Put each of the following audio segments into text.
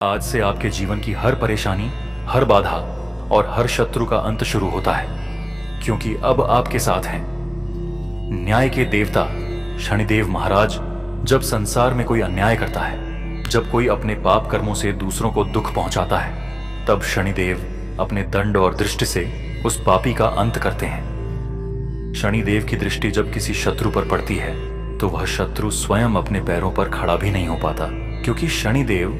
आज से आपके जीवन की हर परेशानी, हर बाधा और हर शत्रु का अंत शुरू होता है, क्योंकि अब आपके साथ हैं न्याय के देवता शनिदेव महाराज। जब संसार में कोई अन्याय करता है, जब कोई अपने पाप कर्मों से दूसरों को दुख पहुंचाता है, तब शनिदेव अपने दंड और दृष्टि से उस पापी का अंत करते हैं। शनिदेव की दृष्टि जब किसी शत्रु पर पड़ती है तो वह शत्रु स्वयं अपने पैरों पर खड़ा भी नहीं हो पाता, क्योंकि शनिदेव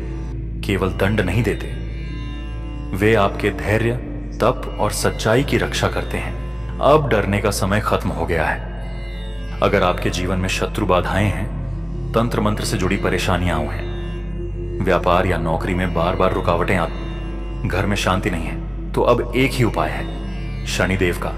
केवल दंड नहीं देते, वे आपके धैर्य, तप और सच्चाई की रक्षा करते हैं। अब डरने का समय खत्म हो गया है। अगर आपके जीवन में शत्रु बाधाएं हैं, तंत्र मंत्र से जुड़ी परेशानियां हैं, व्यापार या नौकरी में बार बार रुकावटें आती, घर में शांति नहीं है, तो अब एक ही उपाय है, शनिदेव का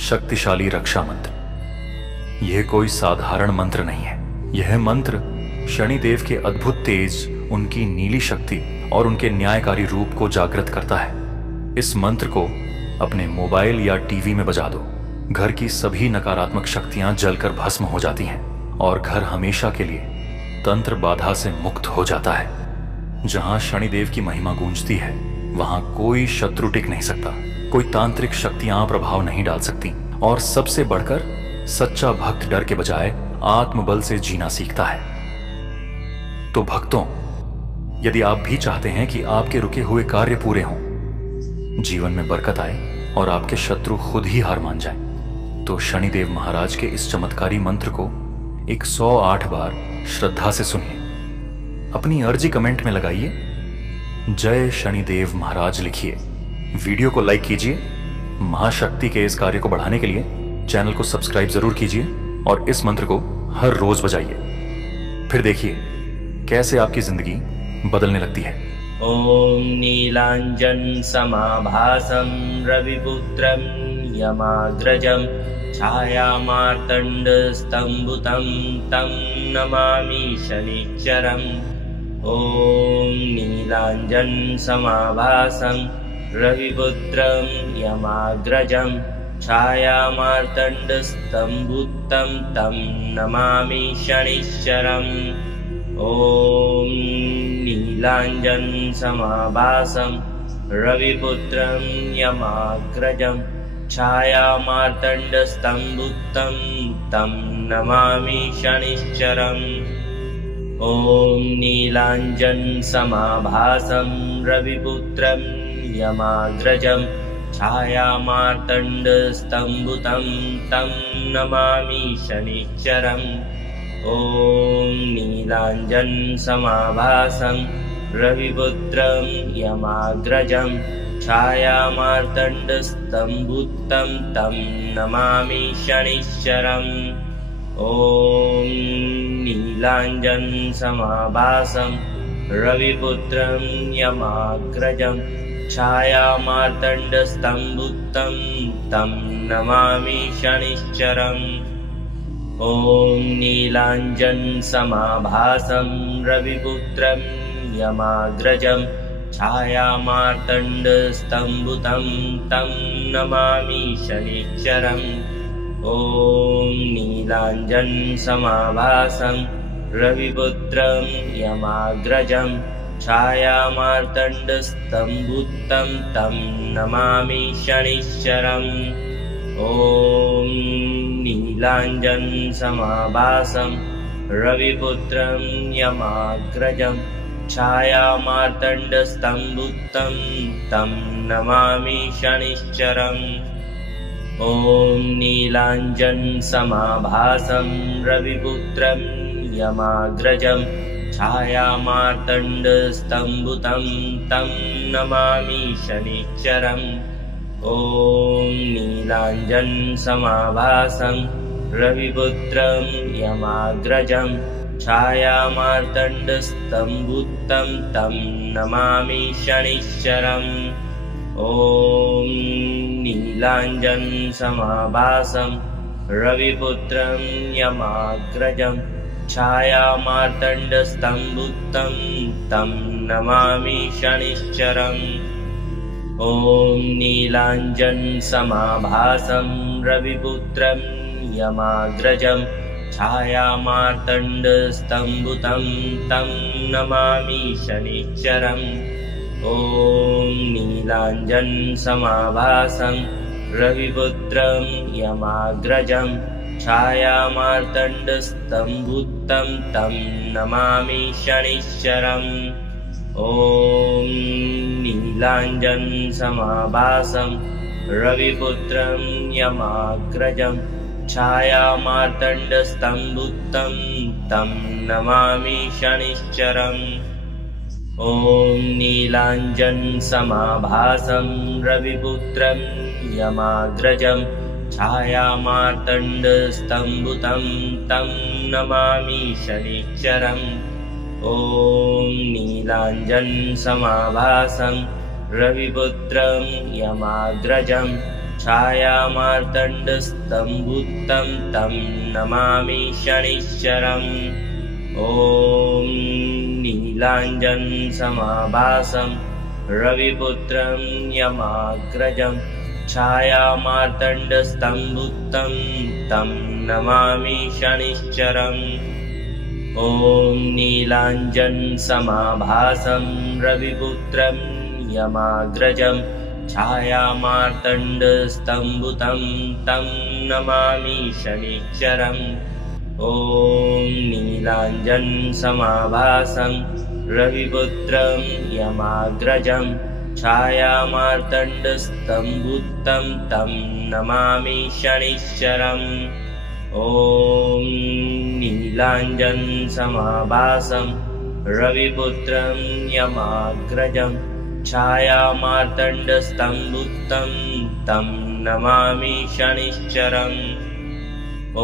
शक्तिशाली रक्षा मंत्र। यह कोई साधारण मंत्र नहीं है। यह मंत्र शनिदेव के अद्भुत तेज, उनकी नीली शक्ति और उनके न्यायकारी रूप को जागृत करता है। इस मंत्र को अपने मोबाइल या टीवी में बजा दो। घर की सभी नकारात्मक शक्तियां जलकर भस्म हो जाती हैं और घर हमेशा के लिए तंत्र बाधा से मुक्त हो जाता है। जहां शनिदेव की महिमा गूंजती है, वहां कोई शत्रु टिक नहीं सकता, कोई तांत्रिक शक्तियां प्रभाव नहीं डाल सकती, और सबसे बढ़कर सच्चा भक्त डर के बजाय आत्मबल से जीना सीखता है। तो भक्तों, यदि आप भी चाहते हैं कि आपके रुके हुए कार्य पूरे हों, जीवन में बरकत आए और आपके शत्रु खुद ही हार मान जाएं, तो शनिदेव महाराज के इस चमत्कारी मंत्र को 108 बार श्रद्धा से सुनिए। अपनी अर्जी कमेंट में लगाइए, जय शनिदेव महाराज लिखिए। वीडियो को लाइक कीजिए। महाशक्ति के इस कार्य को बढ़ाने के लिए चैनल को सब्सक्राइब जरूर कीजिए और इस मंत्र को हर रोज बजाइए। फिर देखिए कैसे आपकी जिंदगी बदलने लगती है। ओम नीलांजन समाभासं रविपुत्रं यमाग्रजं छायामार्तंड स्तंभुतं तं नमामि शनिश्चरम्। ओम नीलांजन समाभासं रविपुत्रं यमाग्रजं छायामार्तंड स्तंभुतं तं नमामि शनिश्चरम्। ओम नीलांजन समाभासं रविपुत्रं यमाग्रजं छायामार्तंड स्तंभुतं तं नमामि शनिश्चरम्। ओम नीलांजन समाभासं रविपुत्रं यमाग्रजं छायामार्तंड स्तंभुतं तं नमामि शनिश्चरम्। ओम नीलांजन समाभासं रविपुत्रं यमाग्रजं छायामार्तंड स्तंभुतं तं नमामि शनिश्चरम्। ओम नीलांजन समाभासं रविपुत्रं यमाग्रजं छायामार्तंड स्तंभुतं तं नमामि शनिश्चरम्। ओम नीलांजन समाभासं रविपुत्रं यमाग्रजं छायामार्तंड स्तंभुतं तं नमामि शनिश्चरम्। ओम नीलांजन समाभासं रविपुत्रं यमाग्रजं छायामार्तंड स्तंभुतं तं नमामि शनिश्चरम्। ओम नीलांजन समाभासं रविपुत्रं यमाग्रजं छायामार्तंड स्तंभुतं तं नमामि शनिश्चरम्। ओम नीलांजन समाभासं रविपुत्रं यमाग्रजं छायामार्तंड स्तंभुतं तं नमामि शनिश्चरम्। ओम नीलांजन समाभासं रविपुत्रं यमाग्रजं छायामार्तंड स्तंभुतं तं नमामि शनिश्चरम्। ओम नीलांजन समाभासं रविपुत्रं यमाग्रजं छायामार्तंड स्तंभुतं तं नमामि शनिश्चरम्। ओम नीलांजन समाभासं रविपुत्रं यमाग्रजं छायामार्तण्डस्तम्भुतं तं नमामि शनिश्चरम्। ॐ नीलाञ्जनसमाभासं रविपुत्रं यमाग्रजं छायामार्तण्डस्तम्भुतं तं नमामि शनिश्चरम्। ॐ नीलाञ्जनसमाभासं रविपुत्रं यमाग्रजं छायामार्तण्डस्तम्भुतं तं नमामि शनिश्चरम्। ॐ नीलाञ्जनसमाभासं रविपुत्रं यमाग्रजं छायामार्तण्डस्तम्भुतं तं नमामि शनिश्चरम्। ॐ नीलाञ्जनसमाभासं रविपुत्रं यमाग्रजं छायामार्तण्डस्तम्भुतं तं नमामि शनिश्चरम्। ॐ नीलाञ्जनसमाभासं रविपुत्रं यमाग्रजं छायामार्तण्डस्तम्भुतं तं नमामि शनिश्चरम्। ॐ नीलाञ्जनसमाभासं रविपुत्रं यमाग्रजं छायामार्तण्डस्तम्भुतं तं नमामि शनिश्चरम्। ॐ नीलाञ्जनसमाभासं रविपुत्रं यमाग्रजं छायामार्तण्डस्तम्भुतं तं नमामि शनिश्चरम्। ॐ नीलाञ्जनसमाभासं रविपुत्रं यमाग्रजं छायामार्तण्डस्तम्भुतं तं नमामि शनिश्चरम्। ॐ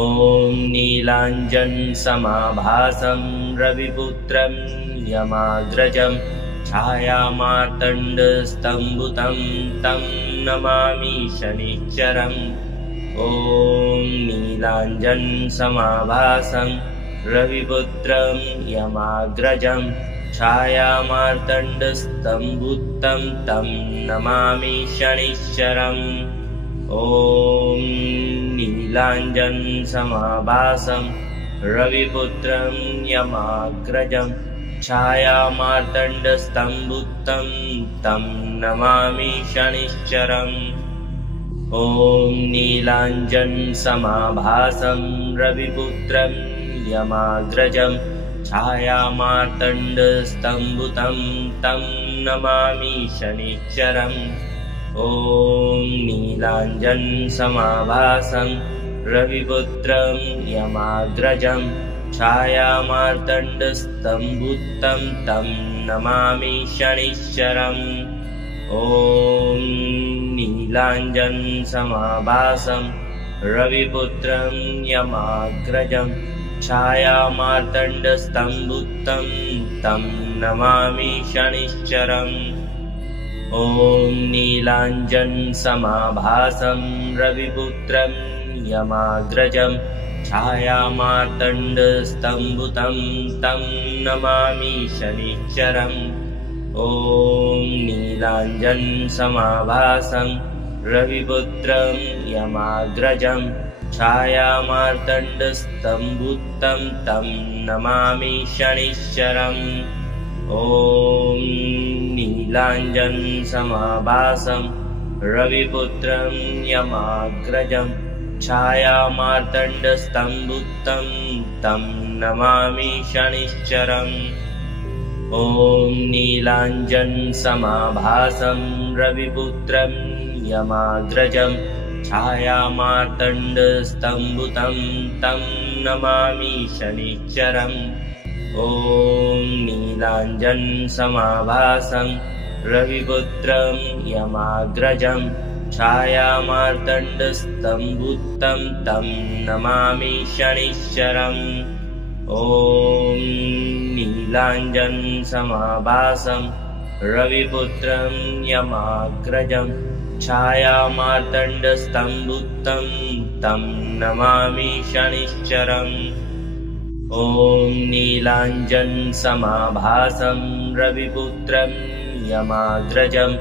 नीलाञ्जनसमाभासं रविपुत्रं यमाग्रजं छायामार्तण्डस्तम्भुतं तं नमामि शनिश्चरम्। ॐ नीलाञ्जनसमाभासं रविपुत्रं यमाग्रजं छायामार्तण्डस्तम्भुतं तं नमामि शनिश्चरम्। ॐ नीलाञ्जनसमाभासं रविपुत्रं यमाग्रजं छायामार्तण्डस्तम्भुतं तं नमामि शनिश्चरम्। ॐ नीलाञ्जनसमाभासं रविपुत्रं यमाग्रजं छायामार्तण्डस्तम्भुतं तं नमामि शनिश्चरम्। ॐ नीलाञ्जनसमाभासं रविपुत्रं यमाग्रजं छायामार्तण्डस्तम्भुतं तं नमामि शनिश्चरम्। ॐ नीलाञ्जनसमाभासं रविपुत्रं यमाग्रजं छायामार्तण्डस्तम्भुतं तं नमामि शनिश्चरम्। ॐ नीलाञ्जनसमाभासं रविपुत्रं यमाग्रजं छायामार्तण्डस्तम्भुतं तं नमामि शनिश्चरम्। ॐ नीलाञ्जनसमाभासं रविपुत्रं यमाग्रजं छायामार्तण्डस्तम्भुतं तं नमामि शनिश्चरम्। ॐ नीलाञ्जनसमाभासं रविपुत्रं यमाग्रजं छायामार्तण्डस्तम्भुतं तं नमामि शनिश्चरम्। ॐ नीलाञ्जनसमाभासं रविपुत्रं यमाग्रजं छायामार्तण्डस्तम्भुतं तं नमामि शनिश्चरम्। ॐ नीलाञ्जनसमाभासं रविपुत्रं यमाग्रजं छायामार्तण्डस्तम्भुतं तं नमामि शनिश्चरम्। ॐ नीलाञ्जनसमाभासं रविपुत्रं यमाग्रजं छायामार्तण्डस्तम्भुतं तं नमामि शनिश्चरम्। ॐ नीलाञ्जनसमाभासं रविपुत्रं यमाग्रजं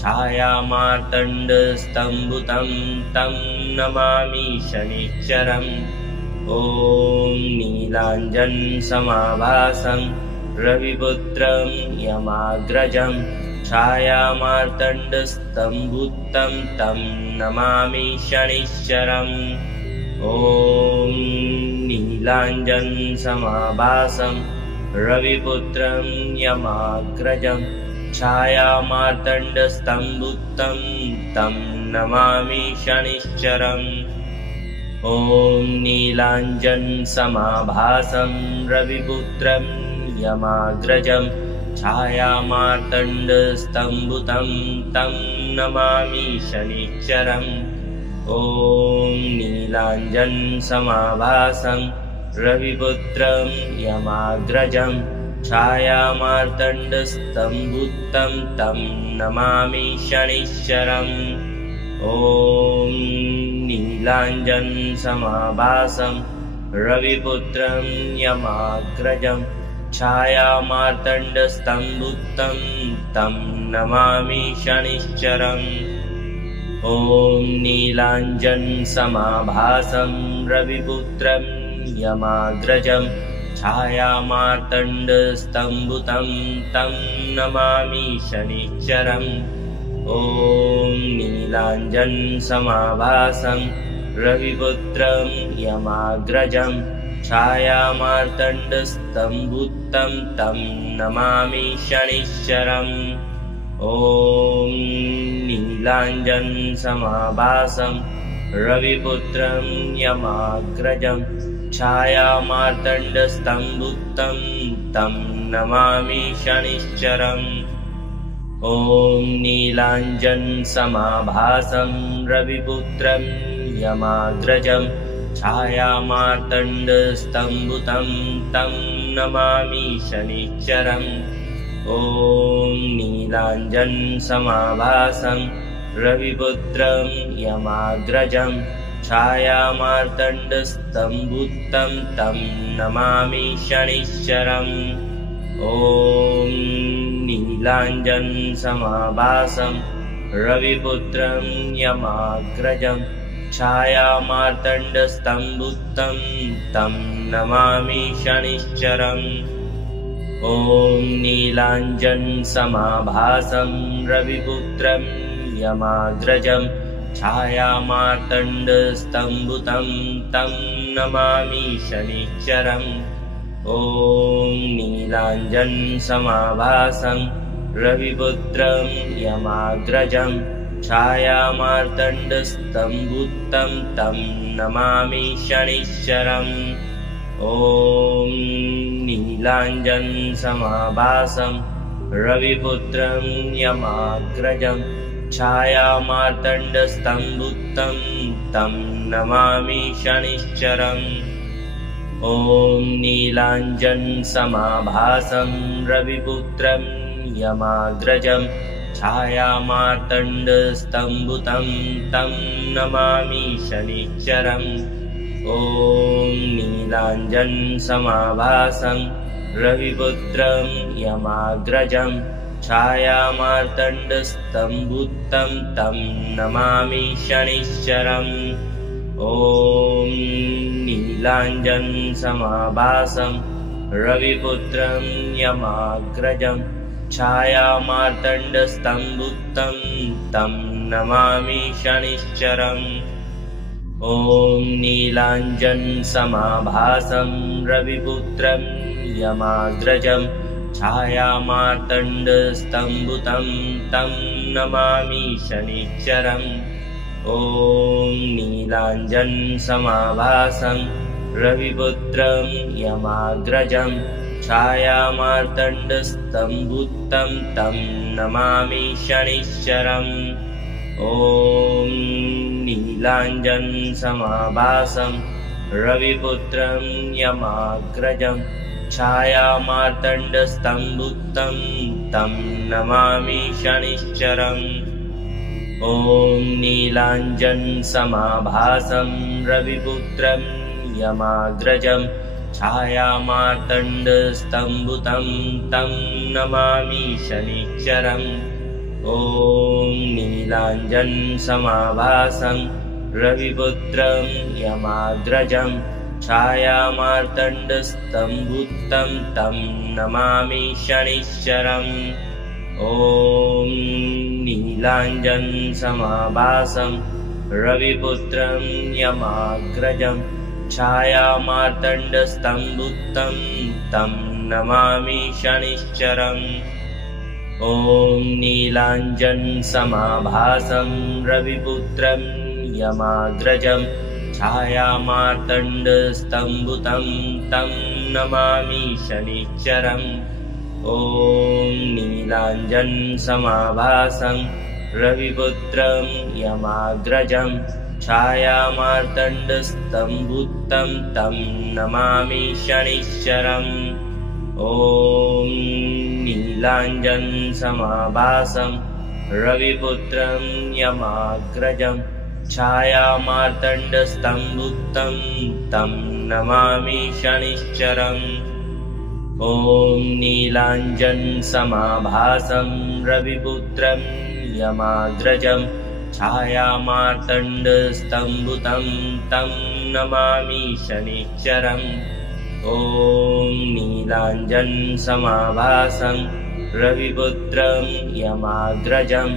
छायामार्तण्डस्तम्भुतं तं नमामि शनिश्चरम्। ॐ ॐ नीलाञ्जनसमाभासं रविपुत्रं यमाग्रजं छायामार्तण्डस्तम्भुतं तं नमामि शनिश्चरम् ॐ नीलाञ्जनसमाभासं रविपुत्रं यमाग्रजं छायामार्तण्डस्तम्भुतं तं नमामि शनिश्चरम् ॐ नीलाञ्जनसमाभासं रविपुत्रं यमाग्रजं छायामार्तण्डस्तम्भुतं तं नमामि शनिश्चरम् ॐ नीलाञ्जनसमाभासं रविपुत्रं यमाग्रजं छायामार्तण्डस्तम्भुतं तं नमामि शनिश्चरम् ॐ नीलाञ्जनसमाभासं रविपुत्रं यमाग्रजं छायामार्तण्डस्तम्भुतं तं नमामि शनिश्चरम् ॐ नीलाञ्जनसमाभासं रविपुत्रं यमाग्रजं छायामार्तण्डस्तम्भुतं तं नमामि शनिश्चरम् ॐ नीलाञ्जनसमाभासं रविपुत्रं यमाग्रजं छायामार्तण्डस्तम्भुतं तं नमामि शनिश्चरम् ॐ नीलाञ्जनसमाभासं रविपुत्रं यमाग्रजं छायामार्तण्डस्तम्भुतं तं नमामि शनिश्चरम् ॐ नीलाञ्जनसमाभासं रविपुत्रं यमाग्रजं छायामार्तण्डस्तम्भुतं तं नमामि शनिश्चरम् ॐ नीलाञ्जनसमाभासं रविपुत्रं यमाग्रजं छायामार्तण्डस्तम्भुतं तं नमामि शनिश्चरम् ॐ नीलाञ्जनसमाभासं रविपुत्रं यमाग्रजं छायामार्तण्डस्तम्भुतं तं नमामि शनिश्चरम् ॐ नीलाञ्जनसमाभासं रविपुत्रं यमाग्रजं छायामार्तण्डस्तम्भुतं तं नमामि शनिश्चरम् ॐ नीलाञ्जनसमाभासं रविपुत्रं यमाग्रजं छायामार्तण्डस्तम्भुतं तं नमामि शनिश्चरम् ॐ नीलाञ्जनसमाभासं रविपुत्रं यमाग्रजं छायामार्तण्डस्तम्भुतं तं नमामि शनिश्चरम् ॐ नीलाञ्जनसमाभासं रविपुत्रं यमाग्रजं छायामार्तण्डस्तम्भुतं तं नमामि शनिश्चरम् ॐ नीलाञ्जनसमाभासं रविपुत्रं यमाग्रजं छायामार्तण्डस्तम्भुतं तं नमामि शनिश्चरम् ॐ नीलाञ्जनसमाभासं रविपुत्रं यमाग्रजं छायामार्तण्डस्तम्भुतं तं नमामि शनिश्चरम् ॐ नीलाञ्जनसमाभासं रविपुत्रं यमाग्रजं छायामार्तण्डस्तम्भुतं तं नमामि शनिश्चरम् ॐ नीलाञ्जनसमाभासं रविपुत्रं यमाग्रजं छायामार्तण्डस्तम्भुतं तं नमामि शनिश्चरम् ॐ नीलाञ्जनसमाभासं रविपुत्रं यमाग्रजं छायामार्तण्डस्तम्भुतं तं नमामि शनिश्चरम् ॐ नीलाञ्जनसमाभासं रविपुत्रं यमाग्रजं छायामार्तण्डस्तम्भुतं तं नमामि शनिश्चरम् ॐ नीलाञ्जनसमाभासं रविपुत्रं यमाग्रजं छायामार्तण्डस्तम्भुतं तं नमामि शनिश्चरम्। ॐ नीलाञ्जनसमाभासं रविपुत्रं यमाग्रजं छायामार्तण्डस्तम्भुतं तं नमामि शनिश्चरम्। ॐ नीलाञ्जनसमाभासं रविपुत्रं यमाग्रजं छायामार्तण्डस्तम्भुतं तं नमामि शनिश्चरम्। ॐ नीलाञ्जनसमाभासं रविपुत्रं यमाग्रजं छायामार्तण्डस्तम्भुतं तं नमामि शनिश्चरम्। ॐ नीलाञ्जनसमाभासं रविपुत्रं यमाग्रजं छायामार्तण्डस्तम्भुतं तं नमामि शनिश्चरम्। ॐ नीलाञ्जनसमाभासं रविपुत्रं यमाग्रजं छायामार्तण्डस्तम्भुतं तं नमामि शनिश्चरम्। ॐ नीलाञ्जनसमाभासं रविपुत्रं यमाग्रजं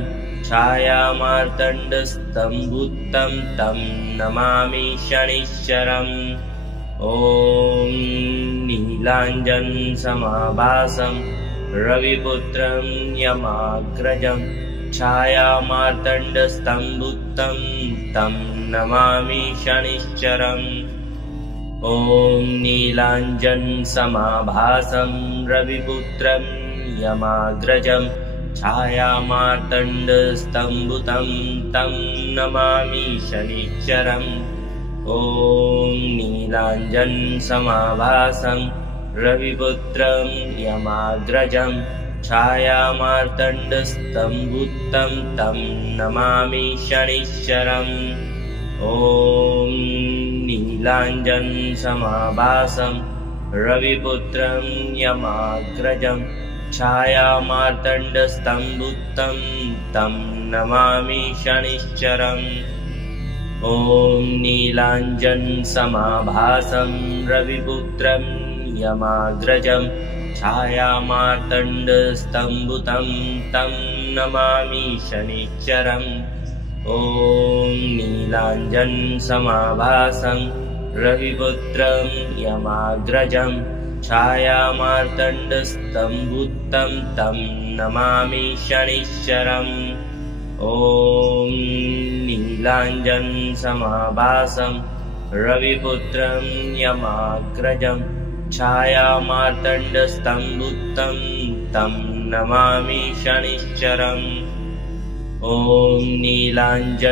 छायामार्तण्डस्तम्भुतं तं नमामि शनिश्चरम्। ॐ नीलाञ्जनसमाभासं रविपुत्रं यमाग्रजं छायामार्तण्डस्तम्भुतं तं नमामि शनिश्चरम्। ॐ नीलाञ्जनसमाभासं रविपुत्रं यमाग्रजं छायामार्तण्डस्तम्भुतं तं नमामि शनिश्चरम्। ॐ नीलाञ्जनसमाभासं रविपुत्रं यमाग्रजं छायामार्तण्डस्तम्भुतं तं नमामि शनिश्चरम्। ॐ नीलाञ्जनसमाभासं रविपुत्रं यमाग्रजं छायामार्तण्डस्तम्भुतं तं नमामि शनिश्चरम्। ॐ नीलाञ्जनसमाभासं रविपुत्रं यमाग्रजं छायामार्तण्डस्तम्भुतं तं नमामि शनिश्चरम्। ॐ नीलाञ्जनसमाभासं रविपुत्रं यमाग्रजं छायामार्तण्डस्तम्भुतं तं नमामि शनिश्चरम्। ॐ नीलाञ्जनसमाभासं रविपुत्रं यमाग्रजं छायामार्तण्डस्तम्भुतं तं नमामि शनिश्चरम्। ॐ नीलाञ्जनसमाभासं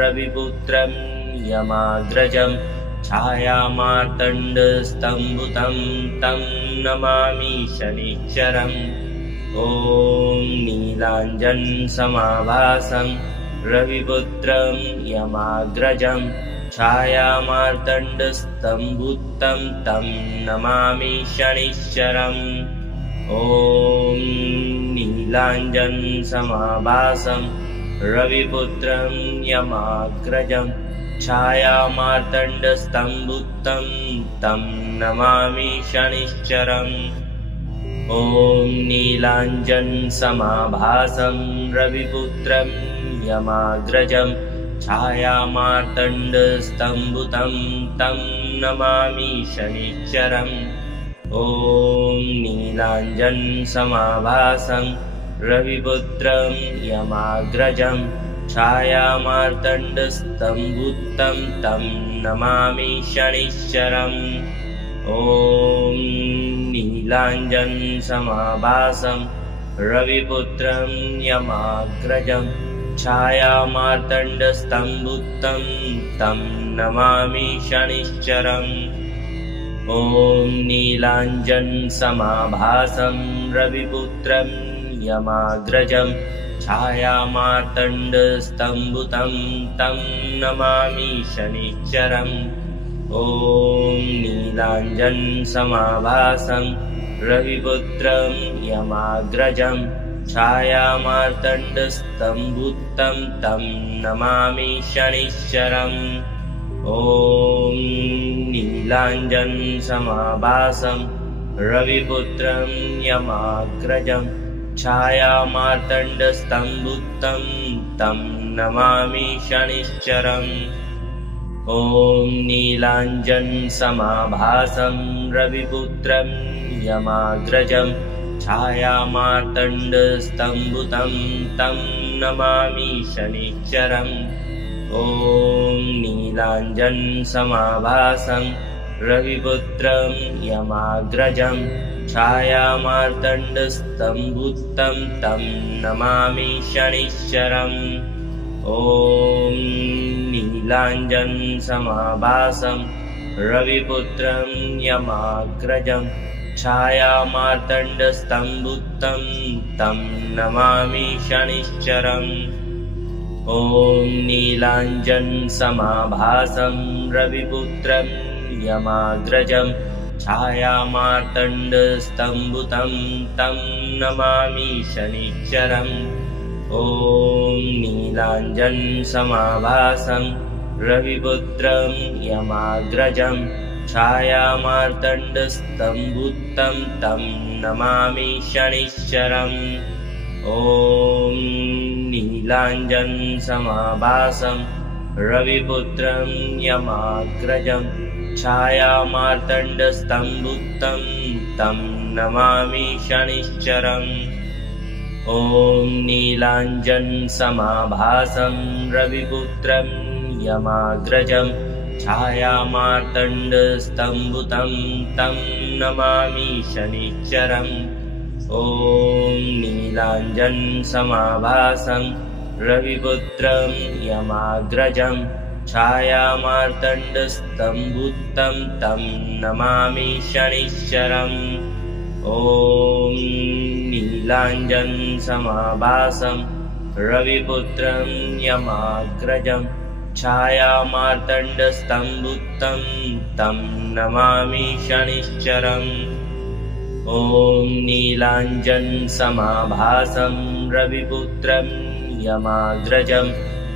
रविपुत्रं यमाग्रजं छायामार्तण्डस्तम्भुतं तं नमामि शनिश्चरम्। ॐ नीलाञ्जनसमाभासं रविपुत्रं यमाग्रजं छायामार्तण्डस्तम्भुतं तं नमामि शनिश्चरम्। ॐ नीलाञ्जनसमाभासं रविपुत्रं यमाग्रजं छायामार्तण्डस्तम्भुतं तं नमामि शनिश्चरम्। ॐ नीलाञ्जनसमाभासं रविपुत्रं यमाग्रजं छायामार्तण्डस्तम्भुतं तं नमामि शनिश्चरम्। ॐ नीलाञ्जनसमाभासं रविपुत्रं यमाग्रजं छायामार्तण्डस्तम्भुतं तं नमामि शनिश्चरम्। ॐ नीलाञ्जनसमाभासं रविपुत्रं यमाग्रजं छायामार्तण्डस्तम्भुतं तं नमामि शनिश्चरम्। ॐ नीलाञ्जनसमाभासं रविपुत्रं यमाग्रजं छायामार्तण्डस्तम्भुतं तं नमामि शनिश्चरम्। ॐ नीलाञ्जनसमाभासं रविपुत्रं यमाग्रजं छायामार्तण्डस्तम्भुतं तं नमामि शनिश्चरम्। ॐ ॐ नीलाञ्जनसमाभासं रविपुत्रं यमाग्रजं छायामार्तण्डस्तम्भुतं तं नमामि शनिश्चरम्। ॐ नीलाञ्जनसमाभासं रविपुत्रं यमाग्रजं छायामार्तण्डस्तम्भुतं तं नमामि शनिश्चरम्। ॐ नीलाञ्जनसमाभासं रविपुत्रं यमाग्रजं छायामार्तण्डस्तम्भुतं तं नमामि शनिश्चरम्। ॐ नीलाञ्जनसमाभासं रविपुत्रं यमाग्रजं छायामार्तण्डस्तम्भुतं तं नमामि शनिश्चरम्। ॐ नीलाञ्जनसमाभासं रविपुत्रं यमाग्रजं छायामार्तण्डस्तम्भुतं तं नमामि शनिश्चरम्। ॐ नीलाञ्जनसमाभासं रविपुत्रं यमाग्रजं छायामार्तण्डस्तम्भुतं तं नमामि शनिश्चरम्। ॐ नीलाञ्जनसमाभासं रविपुत्रं यमाग्रजं छायामार्तण्डस्तम्भुतं तं नमामि शनिश्चरम्। ॐ नीलाञ्जनसमाभासं रविपुत्रं यमाग्रजं छायामार्तण्डस्तम्भुतं तं नमामि शनिश्चरम्। ॐ नीलाञ्जनसमाभासं रविपुत्रं यमाग्रजं छायामार्तण्डस्तम्भुतं तं नमामि शनिश्चरम्। ॐ नीलाञ्जनसमाभासं रविपुत्रं यमाग्रजं छायामार्तण्डस्तम्भुतं तं नमामि शनिश्चरम्। ॐ नीलाञ्जनसमाभासं रविपुत्रं यमाग्रजं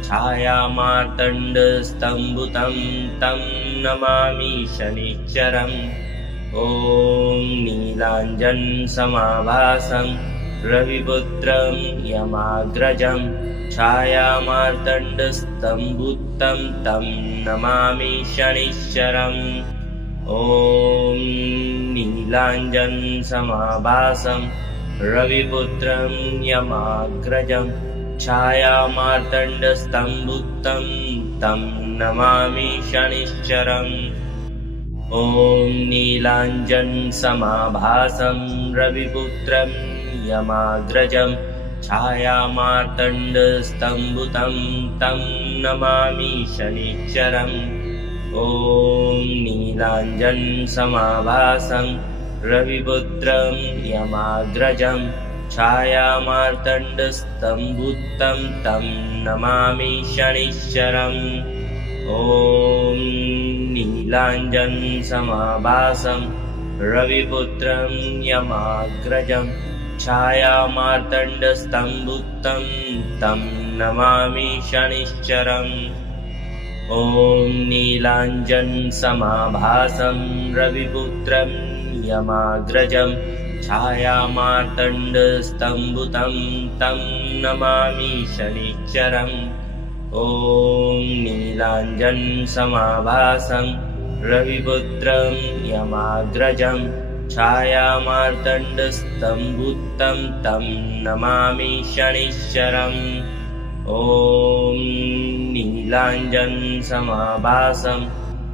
छायामार्तण्डस्तम्भुतं तं नमामि शनिश्चरम्। ॐ नीलाञ्जनसमाभासं रविपुत्रं यमाग्रजं छायामार्तण्डस्तम्भुतं तं नमामि शनिश्चरम्। ॐ नीलाञ्जनसमाभासं रविपुत्रं यमाग्रजं छायामार्तण्डस्तम्भुतं तं नमामि शनिश्चरम्। ॐ नीलाञ्जनसमाभासं रविपुत्रं यमाग्रजं छायामार्तण्डस्तम्भुतं तं नमामि शनिश्चरम्। ॐ नीलाञ्जनसमाभासं रविपुत्रं यमाग्रजं छायामार्तण्डस्तम्भुतं तं नमामि शनिश्चरम्। ॐ नीलाञ्जनसमाभासं रविपुत्रं यमाग्रजं छायामार्तण्डस्तम्भुतं तं नमामि शनिश्चरम्। ॐ नीलाञ्जनसमाभासं रविपुत्रं यमाग्रजं छायामार्तण्डस्तम्भुतं तं नमामि शनिश्चरम्। ॐ नीलाञ्जनसमाभासं रविपुत्रं यमाग्रजं छायामार्तण्डस्तम्भुतं तं नमामि शनिश्चरम्। ॐ नीलाञ्जनसमाभासं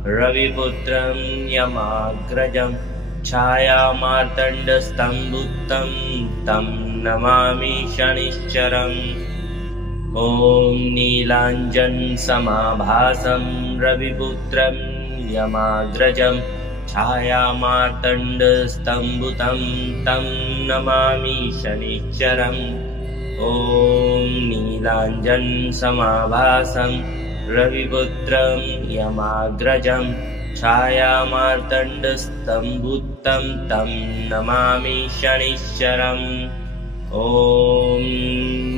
रविपुत्रं यमाग्रजं छायामार्तण्डस्तम्भुतं तं नमामि शनिश्चरम्। ॐ नीलाञ्जनसमाभासं रविपुत्रं यमाग्रजं छायामार्तण्डस्तम्भुतं तं नमामि शनिश्चरम्। ॐ नीलाञ्जनसमाभासं रविपुत्रं यमाग्रजं छायामार्तण्डस्तम्भुतं तं नमामि शनिश्चरम्। ॐ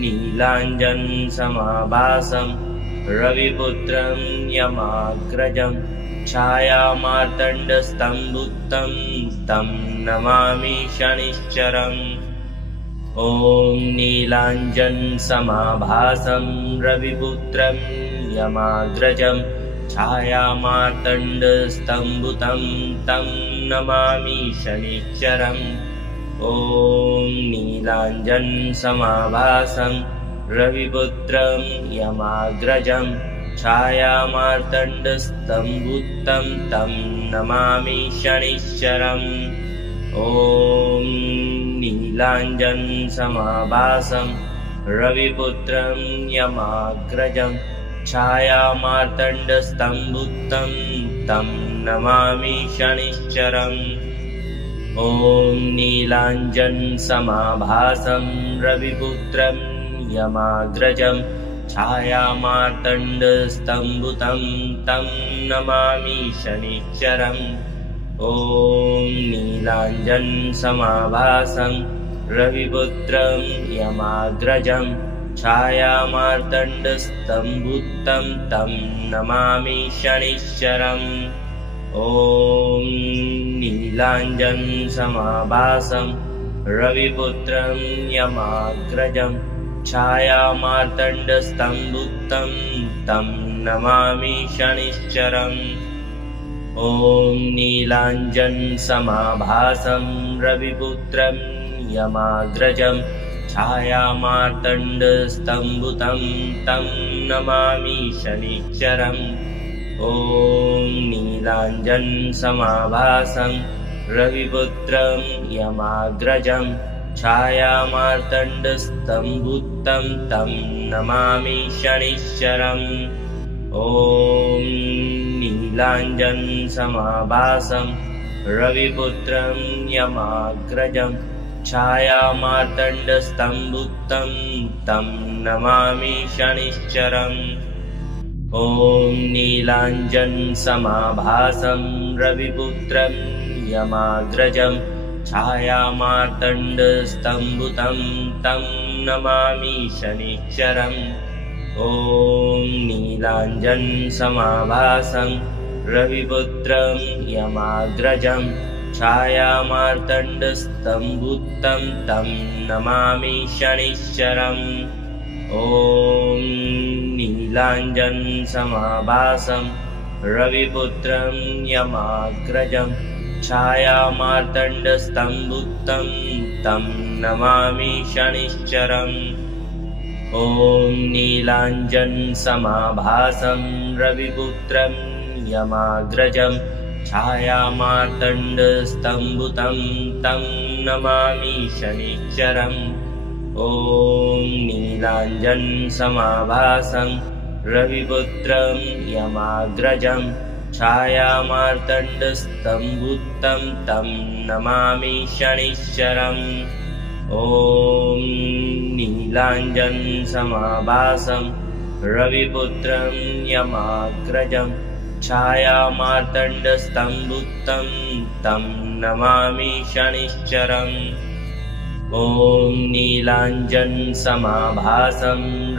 नीलाञ्जनसमाभासं रविपुत्रं यमाग्रजं छायामार्तण्डस्तम्भुतं तं नमामि शनिश्चरम्। ॐ नीलाञ्जनसमाभासं रविपुत्रं यमाग्रजं छायामार्तण्डस्तम्भुतं तं नमामि शनिश्चरम्। ॐ नीलाञ्जनसमाभासं रविपुत्रं यमाग्रजं छायामार्तण्डस्तम्भुतं तं नमामि शनिश्चरम्। ॐ नीलाञ्जनसमाभासं रविपुत्रं यमाग्रजं छायामार्तण्डस्तम्भुतं तं नमामि शनिश्चरम्। ॐ नीलाञ्जनसमाभासं रविपुत्रं यमाग्रजं छायामार्तण्डस्तम्भुतं तं नमामि शनिश्चरम्। ॐ नीलाञ्जनसमाभासं रविपुत्रं यमाग्रजं छायामार्तण्डस्तम्भुतं तं नमामि शनिश्चरम्। ॐ नीलाञ्जनसमाभासं रविपुत्रं यमाग्रजं छायामार्तण्डस्तम्भुतं तं नमामि शनिश्चरम्। ॐ नीलाञ्जनसमाभासं रविपुत्रं यमाग्रजं छायामार्तण्डस्तम्भुतं तं नमामि शनिश्चरम्। ॐ नीलाञ्जनसमाभासं रविपुत्रं यमाग्रजं छायामार्तण्डस्तम्भुतं तं नमामि शनिश्चरम्। ॐ नीलाञ्जनसमाभासं रविपुत्रं यमाग्रजं छायामार्तण्डस्तम्भुतं तं नमामि शनिश्चरम्। ॐ नीलाञ्जनसमाभासं रविपुत्रं यमाग्रजं छायामार्तण्डस्तम्भुतं तं नमामि शनिश्चरम्। ॐ नीलाञ्जनसमाभासं रविपुत्रं यमाग्रजं छायामार्तण्डस्तम्भुतं तं नमामि शनिश्चरम्। ॐ नीलाञ्जनसमाभासं रविपुत्रं यमाग्रजं छायामार्तण्डस्तम्भुतं तं नमामि शनिश्चरम्। ॐ नीलाञ्जनसमाभासं रविपुत्रं यमाग्रजं छायामार्तण्डस्तम्भुतं तं नमामि शनिश्चरम्। ॐ नीलाञ्जनसमाभासं रविपुत्रं यमाग्रजं छायामार्तण्डस्तम्भुतं तं नमामि शनिश्चरम्। ॐ नीलाञ्जनसमाभासं रविपुत्रं यमाग्रजं छायामार्तण्डस्तम्भुतं तं नमामि शनिश्चरम्। ॐ नीलाञ्जनसमाभासं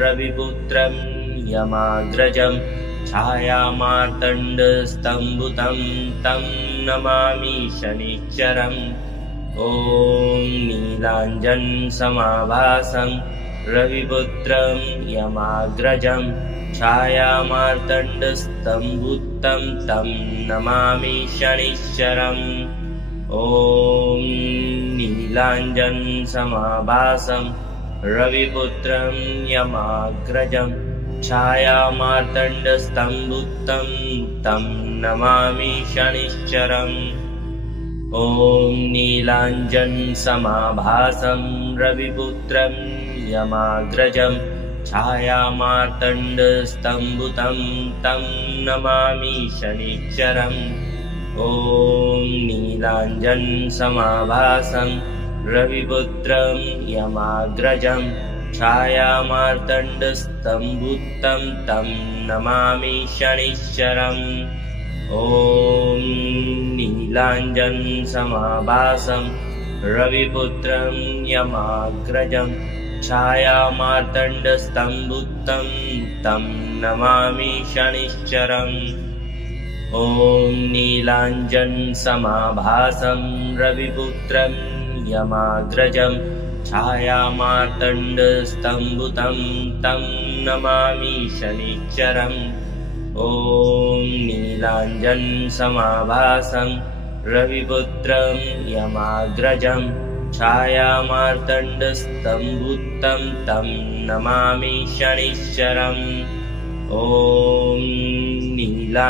रविपुत्रं यमाग्रजं छायामार्तण्डस्तम्भुतं तं नमामि शनिश्चरम्। ॐ नीलाञ्जनसमाभासं रविपुत्रं यमाग्रजं छायामार्तण्डस्तम्भुतं तं नमामि शनिश्चरम्। ॐ नीलाञ्जनसमाभासं रविपुत्रं यमाग्रजं छायामार्तण्डस्तम्भुतं तं नमामि शनिश्चरम्। ॐ नीलाञ्जनसमाभासं रविपुत्रं यमाग्रजं छायामार्तण्डस्तम्भुतं तं नमामि शनिश्चरम्। ॐ नीलाञ्जनसमाभासं रविपुत्रं यमाग्रजं छायामार्तण्डस्तम्भुतं तं नमामि शनिश्चरम्। ॐ नीलाञ्जनसमाभासं रविपुत्रं यमाग्रजं छायामार्तण्डस्तम्भुतं तं नमामि शनिश्चरम्। ॐ नीलाञ्जनसमाभासं रविपुत्रं यमाग्रजं छायामार्तण्डस्तम्भुतं तं नमामि शनिश्चरम्। ॐ नीलाञ्जनसमाभासं रविपुत्रं यमाग्रजं छायामार्तण्डस्तम्भुतं तं नमामि शनिश्चरम्। ॐ नीलाञ्जनसमाभासं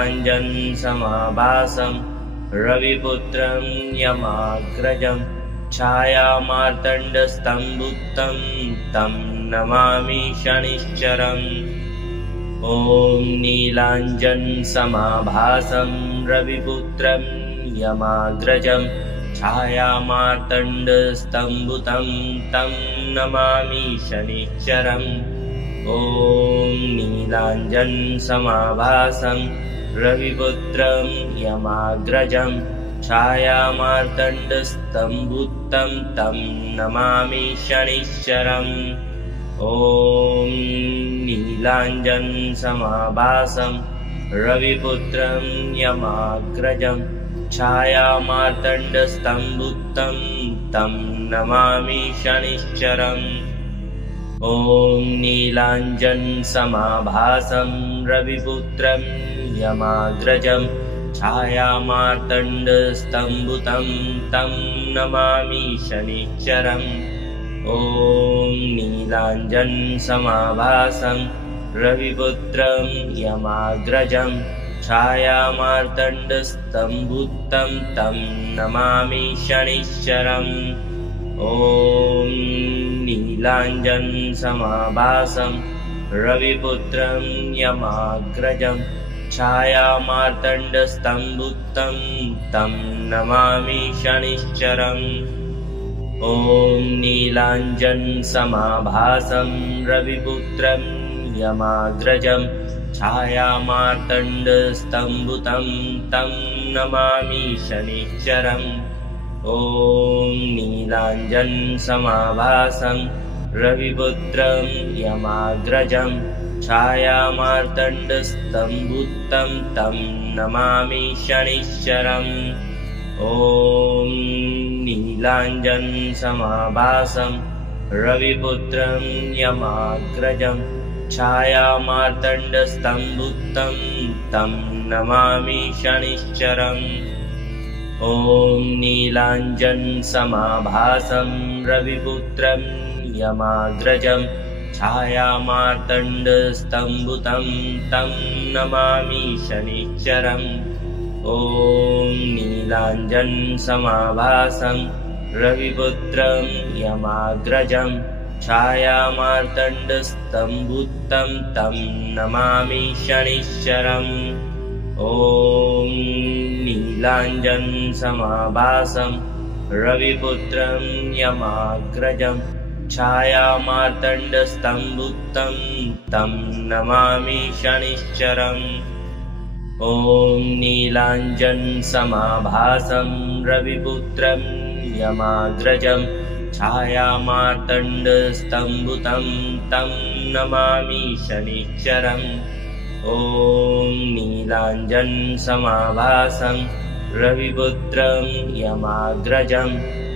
रविपुत्रं यमाग्रजं छायामार्तण्डस्तम्भुतं तं नमामि शनिश्चरम्। ॐ नीलाञ्जनसमाभासं रविपुत्रं यमाग्रजं छायामार्तण्डस्तम्भुतं तं नमामि शनिश्चरम्। ॐ नीलाञ्जनसमाभासं रविपुत्रं यमाग्रजं छायामार्तण्डस्तम्भुतं तं नमामि शनिश्चरम्। ॐ नीलाञ्जनसमाभासं रविपुत्रं यमाग्रजं छायामार्तण्डस्तम्भुतं तं नमामि शनिश्चरम्। ॐ नीलाञ्जनसमाभासं रविपुत्रं यमाग्रजं छायामार्तण्डस्तम्भुतं तं नमामि शनिश्चरम्। ॐ नीलाञ्जनसमाभासं रविपुत्रं यमाग्रजं छायामार्तण्डस्तम्भुतं तं नमामि शनिश्चरम्। ॐ नीलाञ्जनसमाभासं रविपुत्रं यमाग्रजं छायामार्तण्डस्तम्भुतं तं नमामि शनिश्चरम्। ॐ नीलाञ्जनसमाभासं रविपुत्रं यमाग्रजं छायामार्तण्डस्तम्भुतं तं नमामि शनिश्चरम्। ॐ नीलाञ्जनसमाभासं रविपुत्रं यमाग्रजं छायामार्तण्डस्तम्भुतं तं नमामि शनिश्चरम्। ॐ नीलाञ्जनसमाभासं रविपुत्रं यमाग्रजं छायामार्तण्डस्तम्भुतं तं नमामि शनिश्चरम्। ॐ नीलाञ्जनसमाभासं रविपुत्रं यमाग्रजं छायामार्तण्डस्तम्भुतं तं नमामि शनिश्चरम्। ॐ नीलाञ्जनसमाभासं रविपुत्रं यमाग्रजं छायामार्तण्डस्तम्भुतं तं नमामि शनिश्चरम्। ॐ नीलाञ्जनसमाभासं रविपुत्रं यमाग्रजं छायामार्तण्डस्तम्भुतं तं नमामि शनिश्चरम्। ॐ नीलाञ्जनसमाभासं रविपुत्रं यमाग्रजं छायामार्तण्डस्तम्भुतं तं नमामि शनिश्चरम्। ॐ नीलाञ्जनसमाभासं रविपुत्रं यमाग्रजं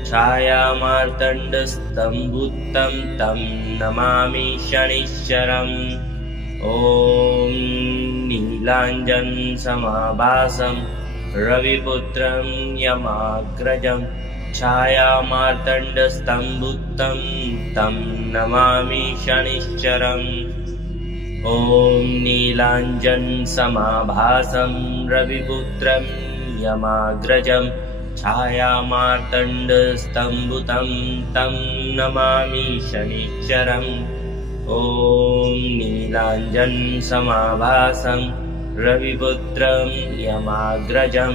छायामार्तण्डस्तम्भुतं तं नमामि शनिश्चरम्। ॐ नीलाञ्जनसमाभासं रविपुत्रं यमाग्रजं छायामार्तण्डस्तम्भुतं तं नमामि शनिश्चरम्। ॐ नीलाञ्जनसमाभासं रविपुत्रं यमाग्रजं छायामार्तण्डस्तम्भुतं तं नमामि शनिश्चरम्। ॐ नीलाञ्जनसमाभासं रविपुत्रं यमाग्रजं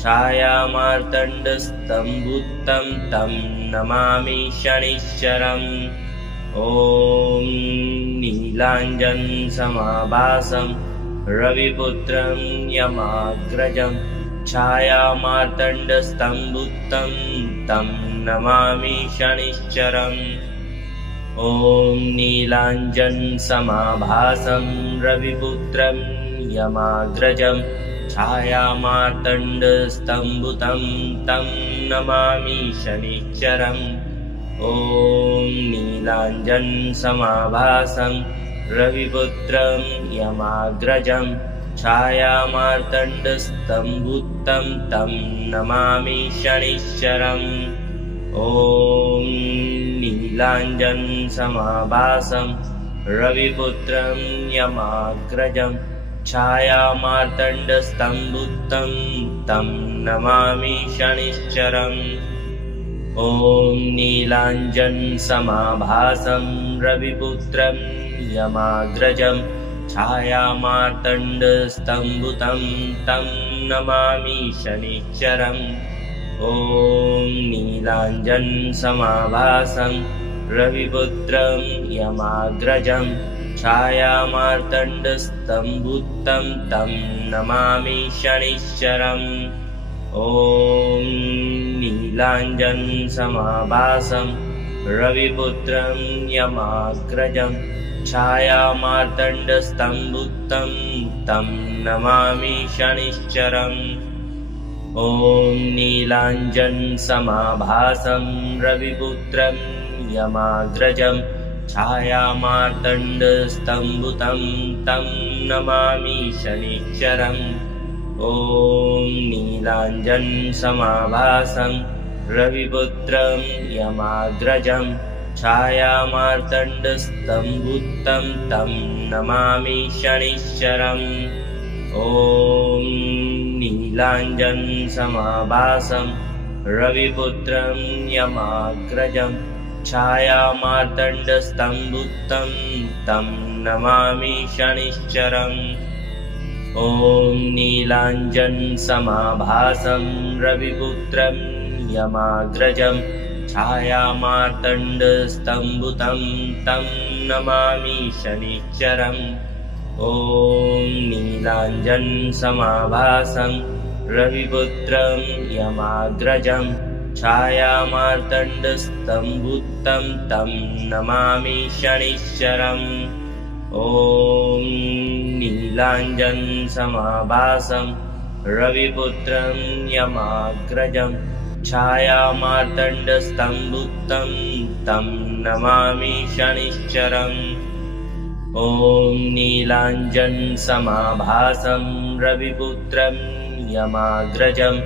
छायामार्तण्डस्तम्भुतं तं नमामि शनिश्चरम्। ॐ नीलाञ्जनसमाभासं रविपुत्रं यमाग्रजं छायामार्तण्डस्तम्भुतं तं नमामि शनिश्चरम्। ॐ ॐ नीलाञ्जनसमाभासं रविपुत्रं यमाग्रजं छायामार्तण्डस्तम्भुतं तं नमामि शनिश्चरम् ॐ नीलाञ्जनसमाभासं रविपुत्रं यमाग्रजं छायामार्तण्डस्तम्भुतं तं नमामि शनिश्चरम् ॐ नीलाञ्जनसमाभासं रविपुत्रं यमाग्रजं छायामार्तण्डस्तम्भुतं तं नमामि शनिश्चरम् ॐ नीलाञ्जनसमाभासं रविपुत्रं यमाग्रजं छायामार्तण्डस्तम्भुतं तं नमामि शनिश्चरम् ॐ नीलाञ्जनसमाभासं रविपुत्रं यमाग्रजं छायामार्तण्डस्तम्भुतं तं नमामि शनिश्चरम् ॐ नीलाञ्जनसमाभासं रविपुत्रं यमाग्रजं छायामार्तण्डस्तम्भुतं तं नमामि शनिश्चरम् ॐ नीलाञ्जनसमाभासं रविपुत्रं यमाग्रजं छायामार्तण्डस्तम्भुतं तं नमामि शनिश्चरम् ॐ नीलाञ्जनसमाभासं रविपुत्रं यमाग्रजं छायामार्तण्डस्तम्भुतं तं नमामि शनिश्चरम् ॐ नीलाञ्जनसमाभासं रविपुत्रं यमाग्रजं छायामार्तण्डस्तम्भुतं तं नमामि शनिश्चरम् ॐ नीलाञ्जनसमाभासं रविपुत्रं यमाग्रजं छायामार्तण्डस्तम्भुतं तं नमामि शनिश्चरम् ॐ नीलाञ्जनसमाभासं रविपुत्रं यमाग्रजं छायामार्तण्डस्तम्भुतं तं नमामि शनिश्चरम् ॐ नीलाञ्जनसमाभासं रविपुत्रं यमाग्रजं छायामार्तण्डस्तम्भुतं तं नमामि शनिश्चरम् ॐ नीलाञ्जनसमाभासं रविपुत्रं यमाग्रजं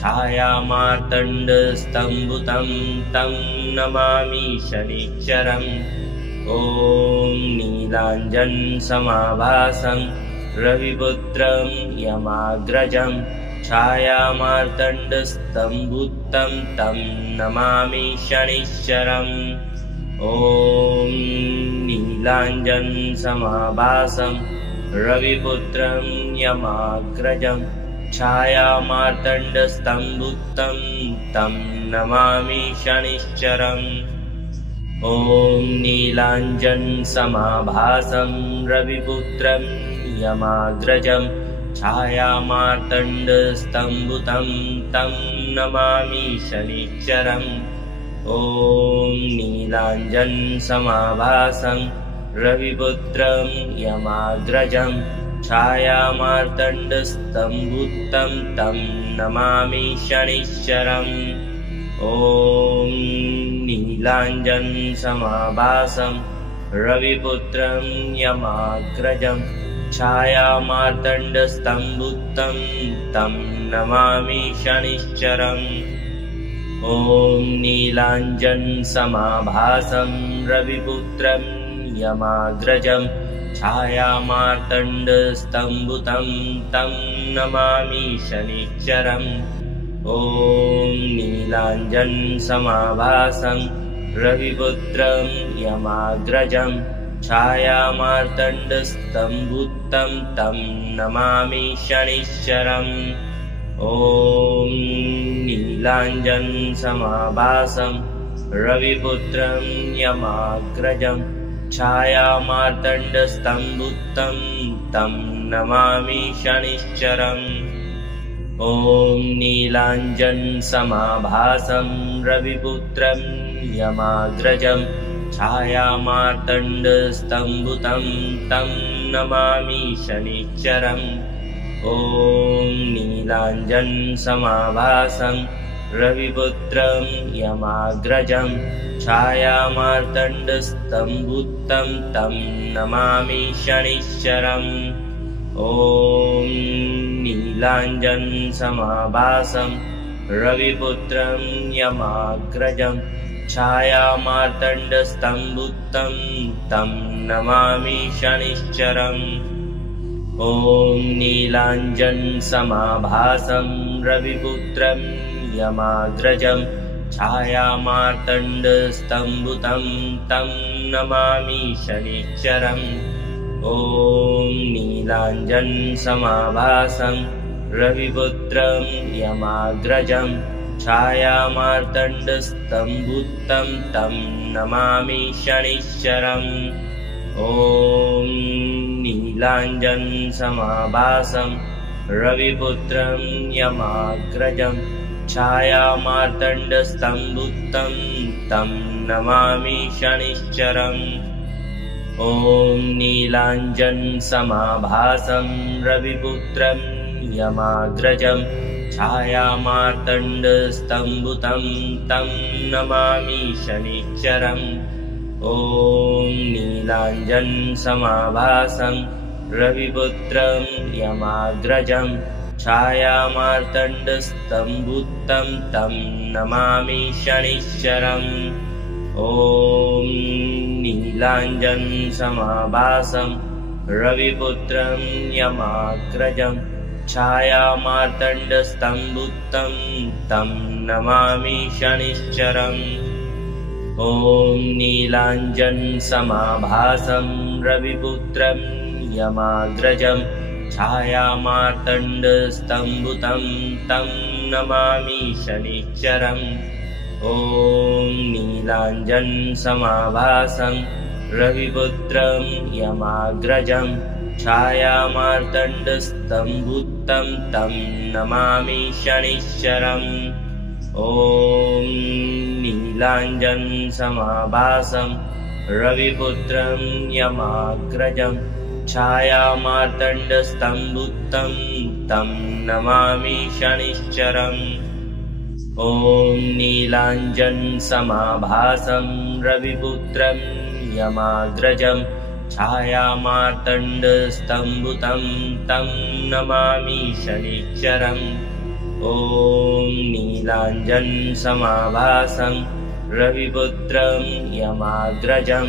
छायामार्तण्डस्तम्भुतं तं नमामि शनिश्चरम् ॐ नीलाञ्जनसमाभासं रविपुत्रं यमाग्रजं छायामार्तण्डस्तम्भुतं तं नमामि शनिश्चरम् ॐ नीलाञ्जनसमाभासं रविपुत्रं यमाग्रजं छायामार्तण्डस्तम्भुतं तं नमामि शनिश्चरम् ॐ नीलाञ्जनसमाभासं रविपुत्रं यमाग्रजं छायामार्तण्डस्तम्भुतं तं नमामि शनिश्चरम् ॐ नीलाञ्जनसमाभासं रविपुत्रं यमाग्रजं छायामार्तण्डस्तम्भुतं तं नमामि शनिश्चरम् ॐ नीलाञ्जनसमाभासं रविपुत्रं यमाग्रजं छायामार्तण्डस्तम्भुतं तं नमामि शनिश्चरम् ॐ नीलाञ्जनसमाभासं रविपुत्रं यमाग्रजं छायामार्तण्डस्तम्भुतं तं नमामि शनिश्चरम् ॐ नीलाञ्जनसमाभासं रविपुत्रं यमाग्रजं छायामार्तण्डस्तम्भुतं तं नमामि शनिश्चरम् ॐ नीलाञ्जनसमाभासं रविपुत्रं यमाग्रजं छायामार्तण्डस्तम्भुतं तं नमामि शनिश्चरम् ॐ नीलाञ्जनसमाभासं रविपुत्रं यमाग्रजं छायामार्तण्डस्तम्भुतं तं नमामि शनिश्चरम्। ॐ नीलाञ्जनसमाभासं रविपुत्रं यमाग्रजं छायामार्तण्डस्तम्भुतं तं नमामि शनिश्चरम्। ॐ नीलाञ्जनसमाभासं रविपुत्रं यमाग्रजं छायामार्तण्डस्तम्भुतं तं नमामि शनिश्चरम्। ॐ नीलाञ्जनसमाभासं रविपुत्रं यमाग्रजं छायामार्तण्डस्तम्भुतं तं नमामि शनिश्चरम्। ॐ नीलाञ्जनसमाभासं रविपुत्रं यमाग्रजं छायामार्तण्डस्तम्भुतं तं नमामि शनिश्चरम्। ॐ नीलाञ्जनसमाभासं रविपुत्रं यमाग्रजं छायामार्तण्डस्तम्भुतं तं नमामि शनिश्चरम्। ॐ नीलाञ्जनसमाभासं रविपुत्रं यमाग्रजं छायामार्तण्डस्तम्भुतं तं नमामि शनिश्चरम्। ॐ नीलाञ्जनसमाभासं रविपुत्रं यमाग्रजं छायामार्तण्डस्तम्भुतं तं नमामि शनिश्चरम्। ॐ नीलाञ्जनसमाभासं रविपुत्रं यमाग्रजं छायामार्तण्डस्तम्भुतं तं नमामि शनिश्चरम्। ॐ नीलाञ्जनसमाभासं रविपुत्रं यमाग्रजं छायामार्तण्डस्तम्भुतं तं नमामि शनिश्चरम्। ॐ नीलाञ्जनसमाभासं रविपुत्रं यमाग्रजं छायामार्तण्डस्तम्भुतं तं नमामि शनिश्चरम्। ॐ नीलाञ्जनसमाभासं रविपुत्रं यमाग्रजं छायामार्तण्डस्तम्भुतं तं नमामि शनिश्चरम्। ॐ नीलाञ्जनसमाभासं रविपुत्रं यमाग्रजं छायामार्तण्डस्तम्भुतं तं नमामि शनिश्चरम्। ॐ नीलाञ्जनसमाभासं रविपुत्रं यमाग्रजं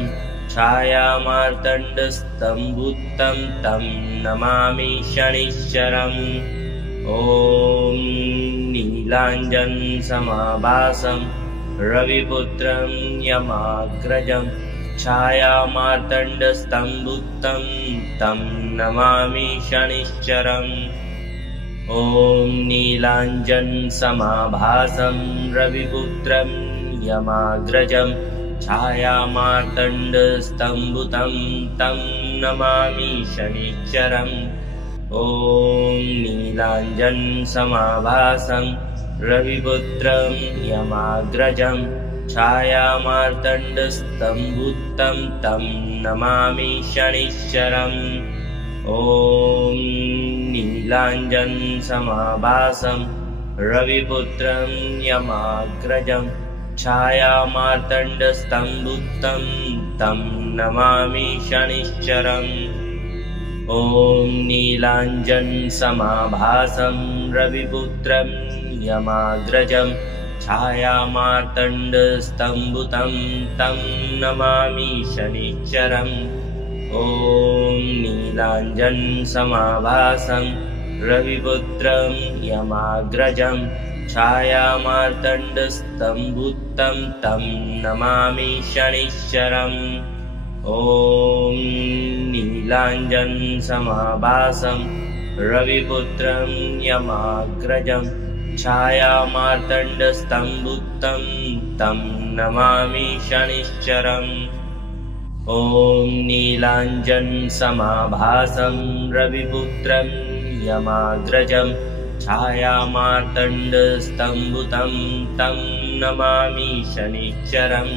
छायामार्तण्डस्तम्भुतं तं नमामि शनिश्चरम्। ॐ नीलाञ्जनसमाभासं रविपुत्रं यमाग्रजं छायामार्तण्डस्तम्भुतं तं नमामि शनिश्चरम्। ॐ नीलाञ्जनसमाभासं रविपुत्रं यमाग्रजं छायामार्तण्डस्तम्भुतं तं नमामि शनिश्चरम्। ॐ नीलाञ्जनसमाभासं रविपुत्रं यमाग्रजं छायामार्तण्डस्तम्भुतं तं नमामि शनिश्चरम्। ॐ नीलाञ्जनसमाभासं रविपुत्रं यमाग्रजं छायामार्तण्डस्तम्भुतं तं नमामि शनिश्चरम्। ॐ नीलाञ्जनसमाभासं रविपुत्रं यमाग्रजं छायामार्तण्डस्तम्भुतं तं नमामि शनिश्चरम्। ॐ नीलाञ्जनसमाभासं रविपुत्रं यमाग्रजं छायामार्तण्डस्तम्भुतं तं नमामि शनिश्चरम्। ॐ नीलाञ्जनसमाभासं रविपुत्रं यमाग्रजं छायामार्तण्डस्तम्भुतं तं नमामि शनिश्चरम्। ॐ नीलाञ्जनसमाभासं रविपुत्रं यमाग्रजं छायामार्तण्डस्तम्भुतं तं नमामि शनिश्चरम्।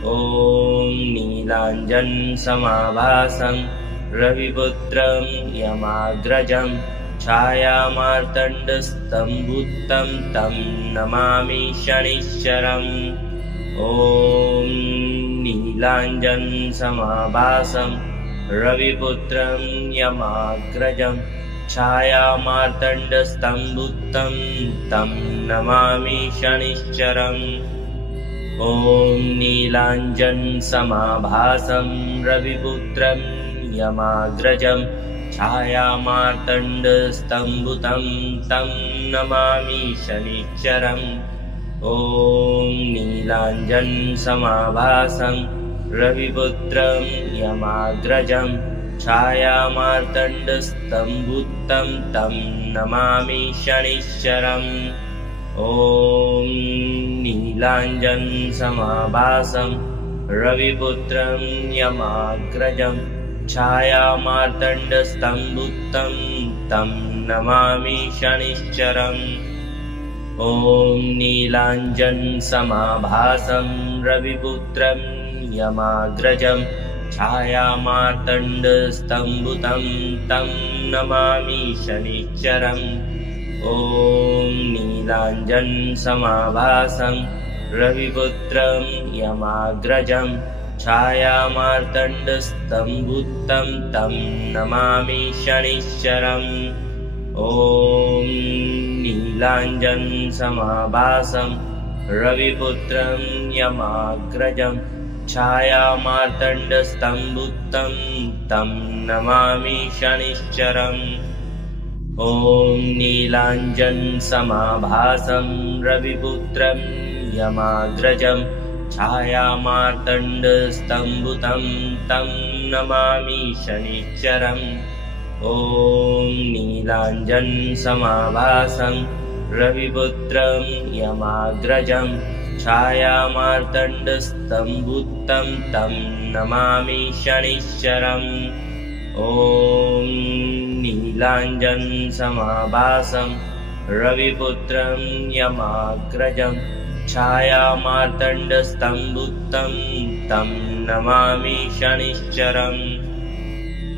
ॐ ॐ नीलाञ्जनसमाभासं रविपुत्रं यमाग्रजं छायामार्तण्डस्तम्भुतं तं नमामि शनिश्चरम्। ॐ नीलाञ्जनसमाभासं रविपुत्रं यमाग्रजं छायामार्तण्डस्तम्भुतं तं नमामि शनिश्चरम्। ॐ नीलाञ्जनसमाभासं रविपुत्रं यमाग्रजं छायामार्तण्डस्तम्भुतं तं नमामि शनिश्चरम्। ॐ नीलाञ्जनसमाभासं रविपुत्रं यमाग्रजं छायामार्तण्डस्तम्भुतं तं नमामि शनिश्चरम्। ॐ नीलाञ्जनसमाभासं रविपुत्रं यमाग्रजं छायामार्तण्डस्तम्भुतं तं नमामि शनिश्चरम्। ॐ नीलाञ्जनसमाभासं रविपुत्रं यमाग्रजं छायामार्तण्डस्तम्भुतं तं नमामि शनिश्चरम्। ॐ नीलाञ्जनसमाभासं रविपुत्रं यमाग्रजं छायामार्तण्डस्तम्भुतं तं नमामि शनिश्चरम्। ॐ नीलाञ्जनसमाभासं रविपुत्रं यमाग्रजं छायामार्तण्डस्तम्भुतं तं नमामि शनिश्चरम्। ॐ नीलाञ्जनसमाभासं रविपुत्रं यमाग्रजं छायामार्तण्डस्तम्भुतं तं नमामि शनिश्चरम्। ॐ नीलाञ्जनसमाभासं रविपुत्रं यमाग्रजं छायामार्तण्डस्तम्भुतं तं नमामि शनिश्चरम्। ॐ नीलाञ्जनसमाभासं रविपुत्रं यमाग्रजं छायामार्तण्डस्तम्भुतं तं नमामि शनिश्चरम्।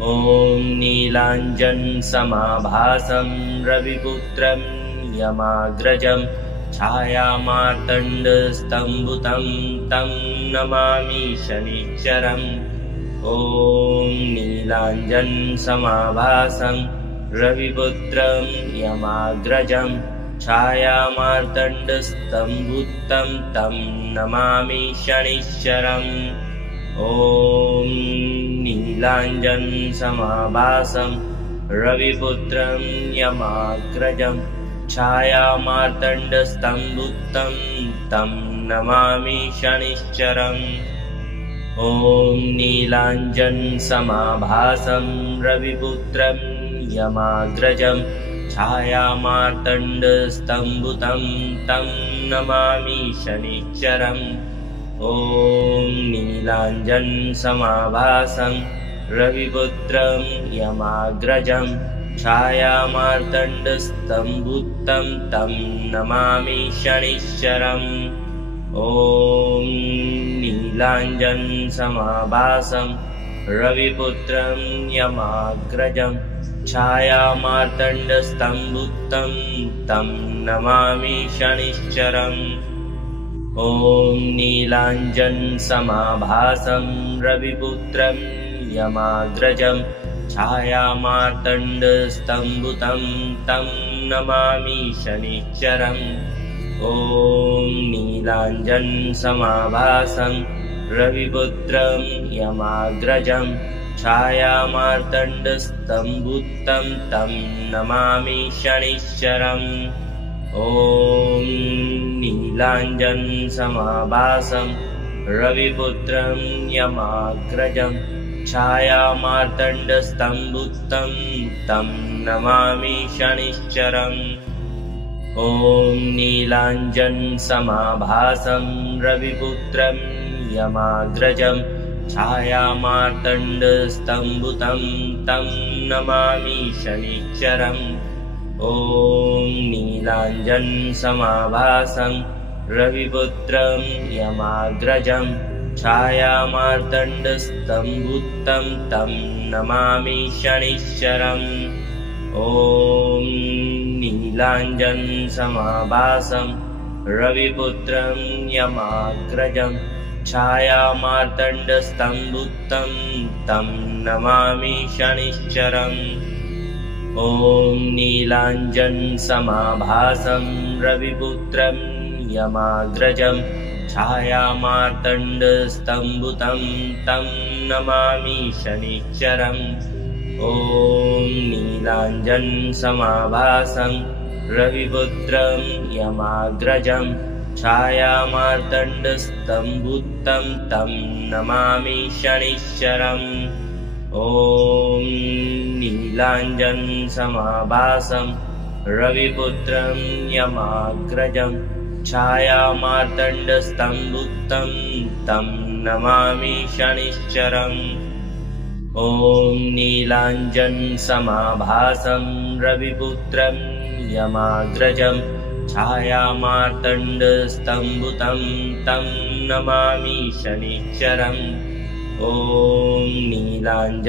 ॐ नीलाञ्जनसमाभासं रविपुत्रं यमाग्रजं छायामार्तण्डस्तम्भुतं तं नमामि शनिश्चरम्। ॐ नीलाञ्जनसमाभासं रविपुत्रं यमाग्रजं छायामार्तण्डस्तम्भुतं तं नमामि शनिश्चरम्। ॐ नीलाञ्जनसमाभासं रविपुत्रं यमाग्रजं छायामार्तण्डस्तम्भुतं तं नमामि शनिश्चरम्। ॐ नीलाञ्जनसमाभासं रविपुत्रं यमाग्रजं छायामार्तण्डस्तम्भुतं तं नमामि शनिश्चरम्। ॐ नीलाञ्जनसमाभासं रविपुत्रं यमाग्रजं छायामार्तण्डस्तम्भुतं तं नमामि शनिश्चरम्। ॐ नीलाञ्जनसमाभासं रविपुत्रं यमाग्रजं छायामार्तण्डस्तम्भुतं तं नमामि शनिश्चरम्। ॐ नीलाञ्जनसमाभासं रविपुत्रं यमाग्रजं छायामार्तण्डस्तम्भुतं तं नमामि शनिश्चरम्। ॐ नीलाञ्जनसमाभासं रविपुत्रं यमाग्रजं छायामार्तण्डस्तम्भुतं तं नमामि शनिश्चरम्। ॐ नीलाञ्जनसमाभासं रविपुत्रं यमाग्रजं छायामार्तण्डस्तम्भुतं तं नमामि शनिश्चरम्। ॐ नीलाञ्जनसमाभासं रविपुत्रं यमाग्रजं छायामार्तण्डस्तम्भुतं तं नमामि शनिश्चरम्। ॐ नीलाञ्जनसमाभासं रविपुत्रं यमाग्रजं छायामार्तण्डस्तम्भुतं तं नमामि शनिश्चरम्। ॐ नीलाञ्जनसमाभासं रविपुत्रं यमाग्रजं छायामार्तण्डस्तम्भुतं तं नमामि शनिश्चरम्। ॐ नीलाञ्जनसमाभासं रविपुत्रं यमाग्रजं छायामार्तण्डस्तम्भुतं तं नमामि शनिश्चरम्। ॐ नीलाञ्जनसमाभासं रविपुत्रं यमाग्रजं छायामार्तण्डस्तम्भुतं तं नमामि शनिश्चरम्। ॐ नीलाञ्जनसमाभासं रविपुत्रं यमाग्रजं छायामार्तण्डस्तम्भुतं तं नमामि शनिश्चरम्। ॐ नीलाञ्जनसमाभासं रविपुत्रं यमाग्रजं छायामार्तण्डस्तम्भुतं तं नमामि शनिश्चरम्। ॐ नीलाञ्जनसमाभासं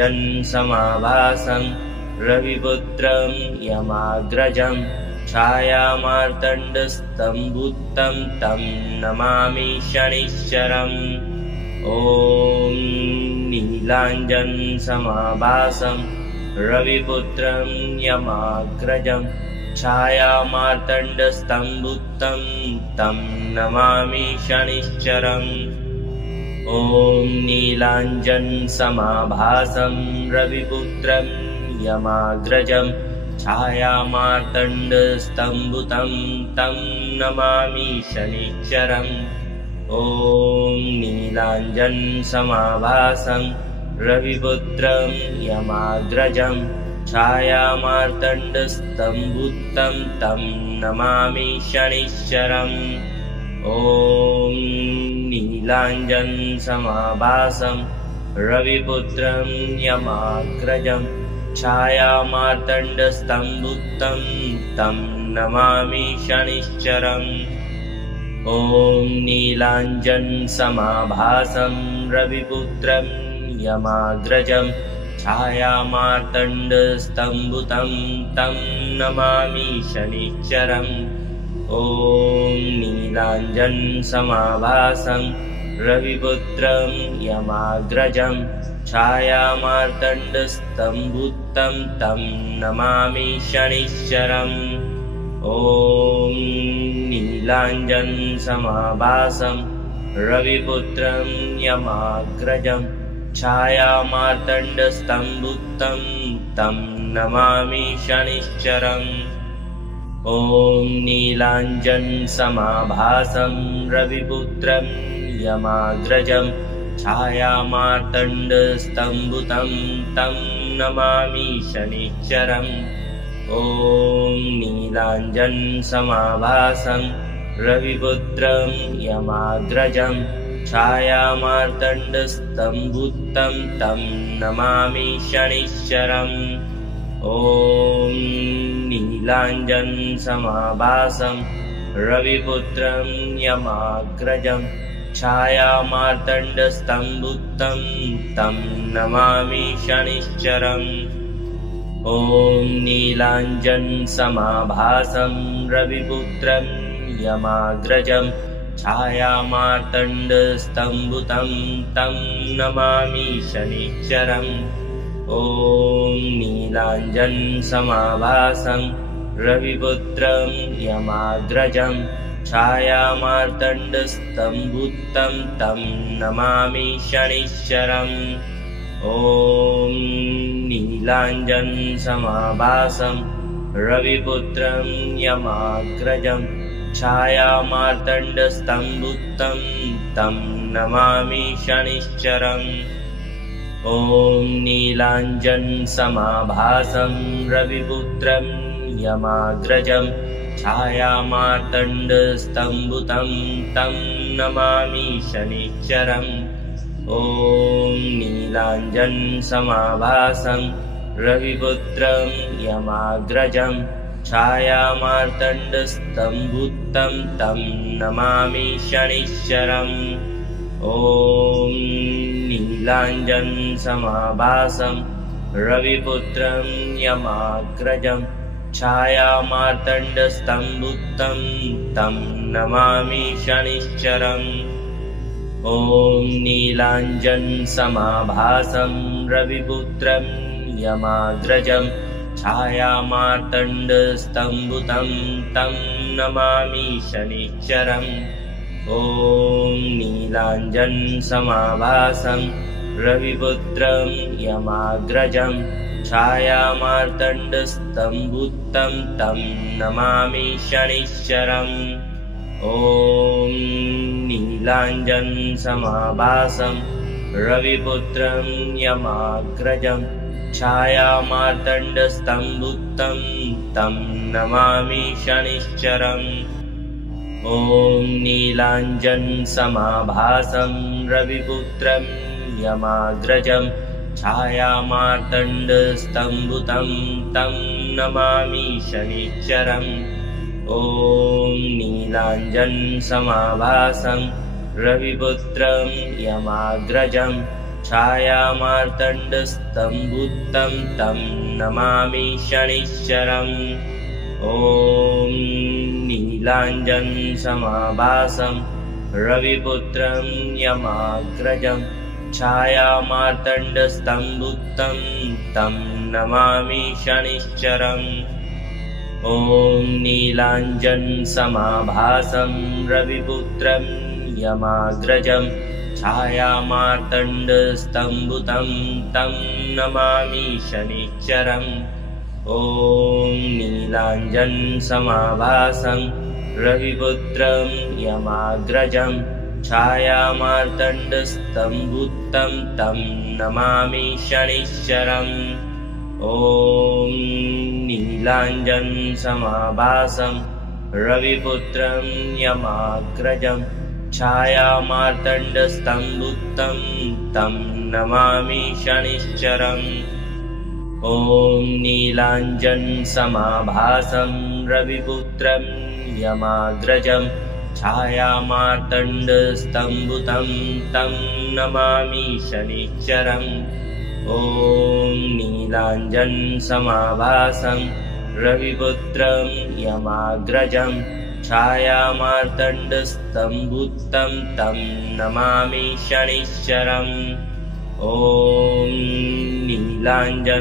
रविपुत्रं यमाग्रजं छायामार्तण्डस्तम्भुतं तं नमामि शनिश्चरम्। ॐ नीलाञ्जनसमाभासं रविपुत्रं यमाग्रजं छायामार्तण्डस्तम्भुतं तं नमामि शनिश्चरम्। ॐ नीलाञ्जनसमाभासं रविपुत्रं यमाग्रजं छायामार्तण्डस्तम्भुतं तं नमामि शनिश्चरम्। ॐ नीलाञ्जनसमाभासं रविपुत्रं यमाग्रजं छायामार्तण्डस्तम्भुतं तं नमामि शनिश्चरम्। ॐ नीलाञ्जनसमाभासं रविपुत्रं यमाग्रजं छायामार्तण्डस्तम्भुतं तं नमामि शनिश्चरम्। ॐ नीलाञ्जनसमाभासं रविपुत्रं यमाग्रजं छायामार्तण्डस्तम्भुतं तं नमामि शनिश्चरम्। ॐ नीलाञ्जनसमाभासं रविपुत्रं यमाग्रजं छायामार्तण्डस्तम्भुतं तं नमामि शनिश्चरम्। ॐ नीलाञ्जनसमाभासं रविपुत्रं यमाग्रजं छायामार्तण्डस्तम्भुतं तं नमामि शनिश्चरम्। ॐ नीलाञ्जनसमाभासं रविपुत्रं यमाग्रजं छायामार्तण्डस्तम्भुतं तं नमामि शनिश्चरम्। ॐ नीलाञ्जनसमाभासं रविपुत्रं यमाग्रजं छायामार्तण्डस्तम्भुतं तं नमामि शनिश्चरम्। ॐ नीलाञ्जनसमाभासं रविपुत्रं यमाग्रजं छायामार्तण्डस्तम्भुतं तं नमामि शनिश्चरम्। ॐ नीलाञ्जनसमाभासं रविपुत्रं यमाग्रजं छायामार्तण्डस्तम्भुतं तं नमामि शनिश्चरम्। ॐ नीलाञ्जनसमाभासं रविपुत्रं यमाग्रजं छायामार्तण्डस्तम्भुतं तं नमामि शनिश्चरम्। ॐ नीलाञ्जनसमाभासं रविपुत्रं यमाग्रजं छायामार्तण्डस्तम्भुतं तं नमामि शनिश्चरम्। ॐ नीलाञ्जनसमाभासं रविपुत्रं यमाग्रजं छायामार्तण्डस्तम्भुतं तं नमामि शनिश्चरम्। ॐ नीलाञ्जनसमाभासं रविपुत्रं यमाग्रजं छायामार्तण्डस्तम्भुतं तं नमामि शनिश्चरम्। ॐ ॐ नीलाञ्जनसमाभासं रविपुत्रं यमाग्रजं छायामार्तण्डस्तम्भुतं तं नमामि शनिश्चरम्। ॐ नीलाञ्जनसमाभासं रविपुत्रं यमाग्रजं छायामार्तण्डस्तम्भुतं तं नमामि शनिश्चरम्। ॐ नीलाञ्जनसमाभासं रविपुत्रं यमाग्रजं छायामार्तण्डस्तम्भुतं तं नमामि शनिश्चरम्। ॐ नीलाञ्जनसमाभासं रविपुत्रं यमाग्रजं छायामार्तण्डस्तम्भुतं तं नमामि शनिश्चरम्। ॐ नीलाञ्जनसमाभासं रविपुत्रं यमाग्रजं छायामार्तण्डस्तम्भुतं तं नमामि शनिश्चरम्। ॐ नीलाञ्जनसमाभासं रविपुत्रं यमाग्रजं छायामार्तण्डस्तम्भुतं तं नमामि शनिश्चरम्। ॐ नीलाञ्जनसमाभासं रविपुत्रं यमाग्रजं छायामार्तण्डस्तम्भुतं तं नमामि शनिश्चरम्। ॐ नीलाञ्जनसमाभासं रविपुत्रं यमाग्रजं छायामार्तण्डस्तम्भुतं तं नमामि शनिश्चरम्। ॐ नीलाञ्जनसमाभासं रविपुत्रं यमाग्रजं छायामार्तण्डस्तम्भुतं तं नमामि शनिश्चरम्। ॐ नीलाञ्जनसमाभासं रविपुत्रं यमाग्रजं छायामार्तण्डस्तम्भुतं तं नमामि शनिश्चरम्। ॐ नीलाञ्जनसमाभासं रविपुत्रं यमाग्रजं छायामार्तण्डस्तम्भुतं तं नमामि शनिश्चरम्। ॐ नीलाञ्जनसमाभासं रविपुत्रं यमाग्रजं छायामार्तण्डस्तम्भुतं तं नमामि शनिश्चरम्। ॐ नीलाञ्जनसमाभासं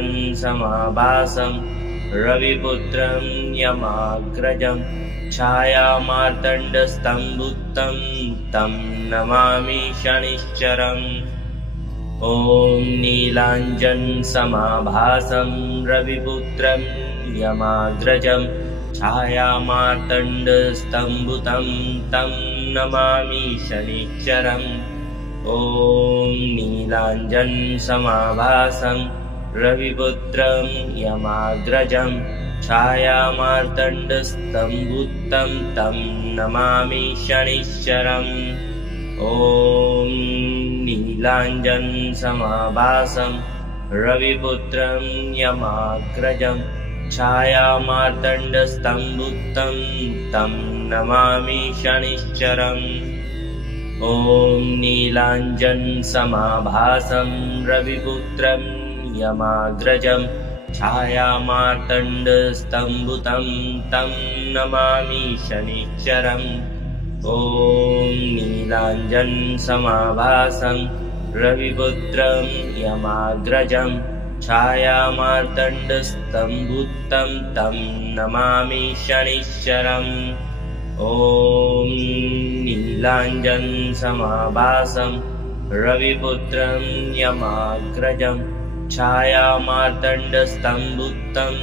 रविपुत्रं यमाग्रजं छायामार्तण्डस्तम्भुतं तं नमामि शनिश्चरम्। ॐ नीलाञ्जनसमाभासं रविपुत्रं यमाग्रजं छायामार्तण्डस्तम्भुतं तं नमामि शनिश्चरम्। ॐ नीलाञ्जनसमाभासं रविपुत्रं यमाग्रजं छायामार्तण्डस्तम्भुतं तं नमामि शनिश्चरम्। ॐ नीलाञ्जनसमाभासं रविपुत्रं यमाग्रजं छायामार्तण्डस्तम्भुतं तं नमामि शनिश्चरम्। ॐ नीलाञ्जनसमाभासं रविपुत्रं यमाग्रजं छायामार्तण्डस्तम्भुतं तं नमामि शनिश्चरम्। ॐ नीलाञ्जनसमाभासं रविपुत्रं यमाग्रजं छायामार्तण्डस्तम्भुतं तं नमामि शनिश्चरम्। ॐ नीलाञ्जनसमाभासं रविपुत्रं यमाग्रजं छायामार्तण्डस्तम्भुतं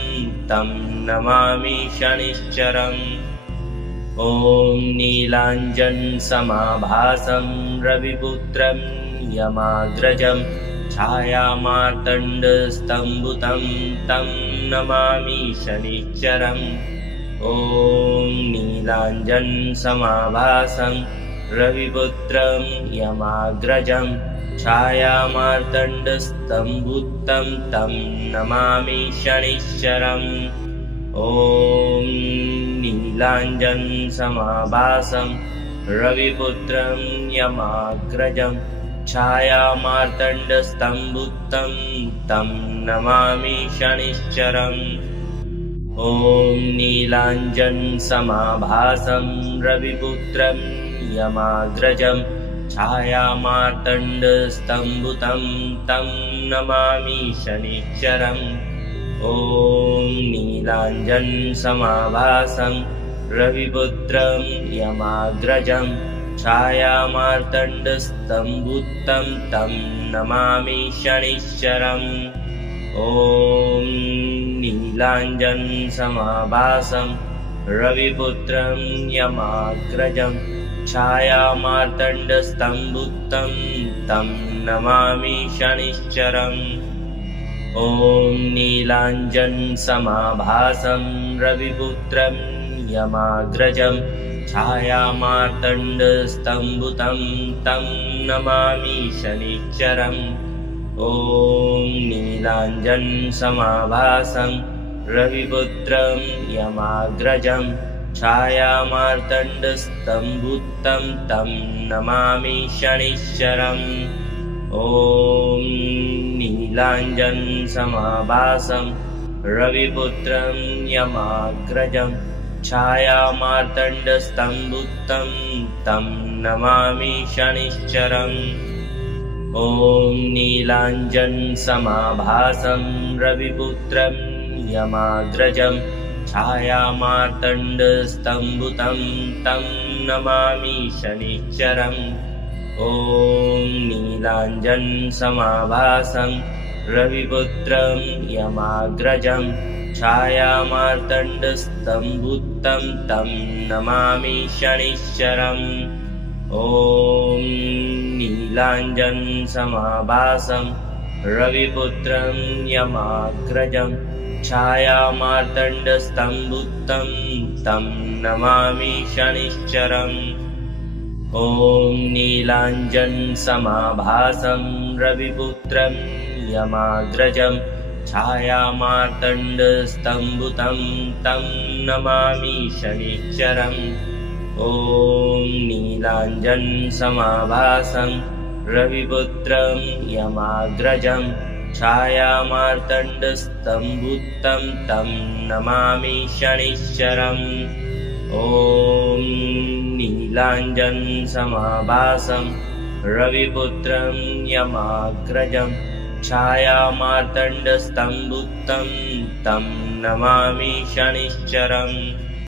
तं नमामि शनिश्चरम्। ॐ नीलाञ्जनसमाभासं रविपुत्रं यमाग्रजं छायामार्तण्डस्तम्भुतं तं नमामि शनिश्चरम्। ॐ नीलाञ्जनसमाभासं रविपुत्रं यमाग्रजं छायामार्तण्डस्तम्भुतं तं नमामि शनिश्चरम्। ॐ नीलाञ्जनसमाभासं रविपुत्रं यमाग्रजं छायामार्तण्डस्तम्भुतं तं नमामि शनिश्चरम् ॐ नीलाञ्जनसमाभासं रविपुत्रं यमाग्रजं छायामार्तण्डस्तम्भुतं तं नमामि शनिश्चरम् ॐ नीलाञ्जनसमाभासं रविपुत्रं यमाग्रजं छायामार्तण्डस्तम्भुतं तं नमामि शनिश्चरम् ॐ नीलाञ्जनसमाभासं रविपुत्रं यमाग्रजं छायामार्तण्डस्तम्भुतं तं नमामि शनिश्चरम् ॐ नीलाञ्जनसमाभासं रविपुत्रं यमाग्रजं छायामार्तण्डस्तम्भुतं तं नमामि शनिश्चरम् ॐ नीलाञ्जनसमाभासं रविपुत्रं यमाग्रजं छायामार्तण्डस्तम्भुतं तं नमामि शनिश्चरम् ॐ नीलाञ्जनसमाभासं रविपुत्रं यमाग्रजं छायामार्तण्डस्तम्भुतं तं नमामि शनिश्चरम् ॐ नीलाञ्जनसमाभासं रविपुत्रं यमाग्रजं छायामार्तण्डस्तम्भुतं तं नमामि शनिश्चरम् ॐ नीलाञ्जनसमाभासं रविपुत्रं यमाग्रजं छायामार्तण्डस्तम्भुतं तं नमामि शनिश्चरम् ॐ नीलाञ्जनसमाभासं रविपुत्रं यमाग्रजं छायामार्तण्डस्तम्भुतं तं नमामि शनिश्चरम् ॐ नीलाञ्जनसमाभासं रविपुत्रं यमाग्रजं छायामार्तण्डस्तम्भुतं तं नमामि शनिश्चरम् ॐ नीलाञ्जनसमाभासं रविपुत्रं यमाग्रजं छायामार्तण्डस्तम्भुतं तं नमामि शनिश्चरम् ॐ नीलाञ्जनसमाभासं रविपुत्रं यमाग्रजं छायामार्तण्डस्तम्भुतं तं नमामि शनिश्चरम्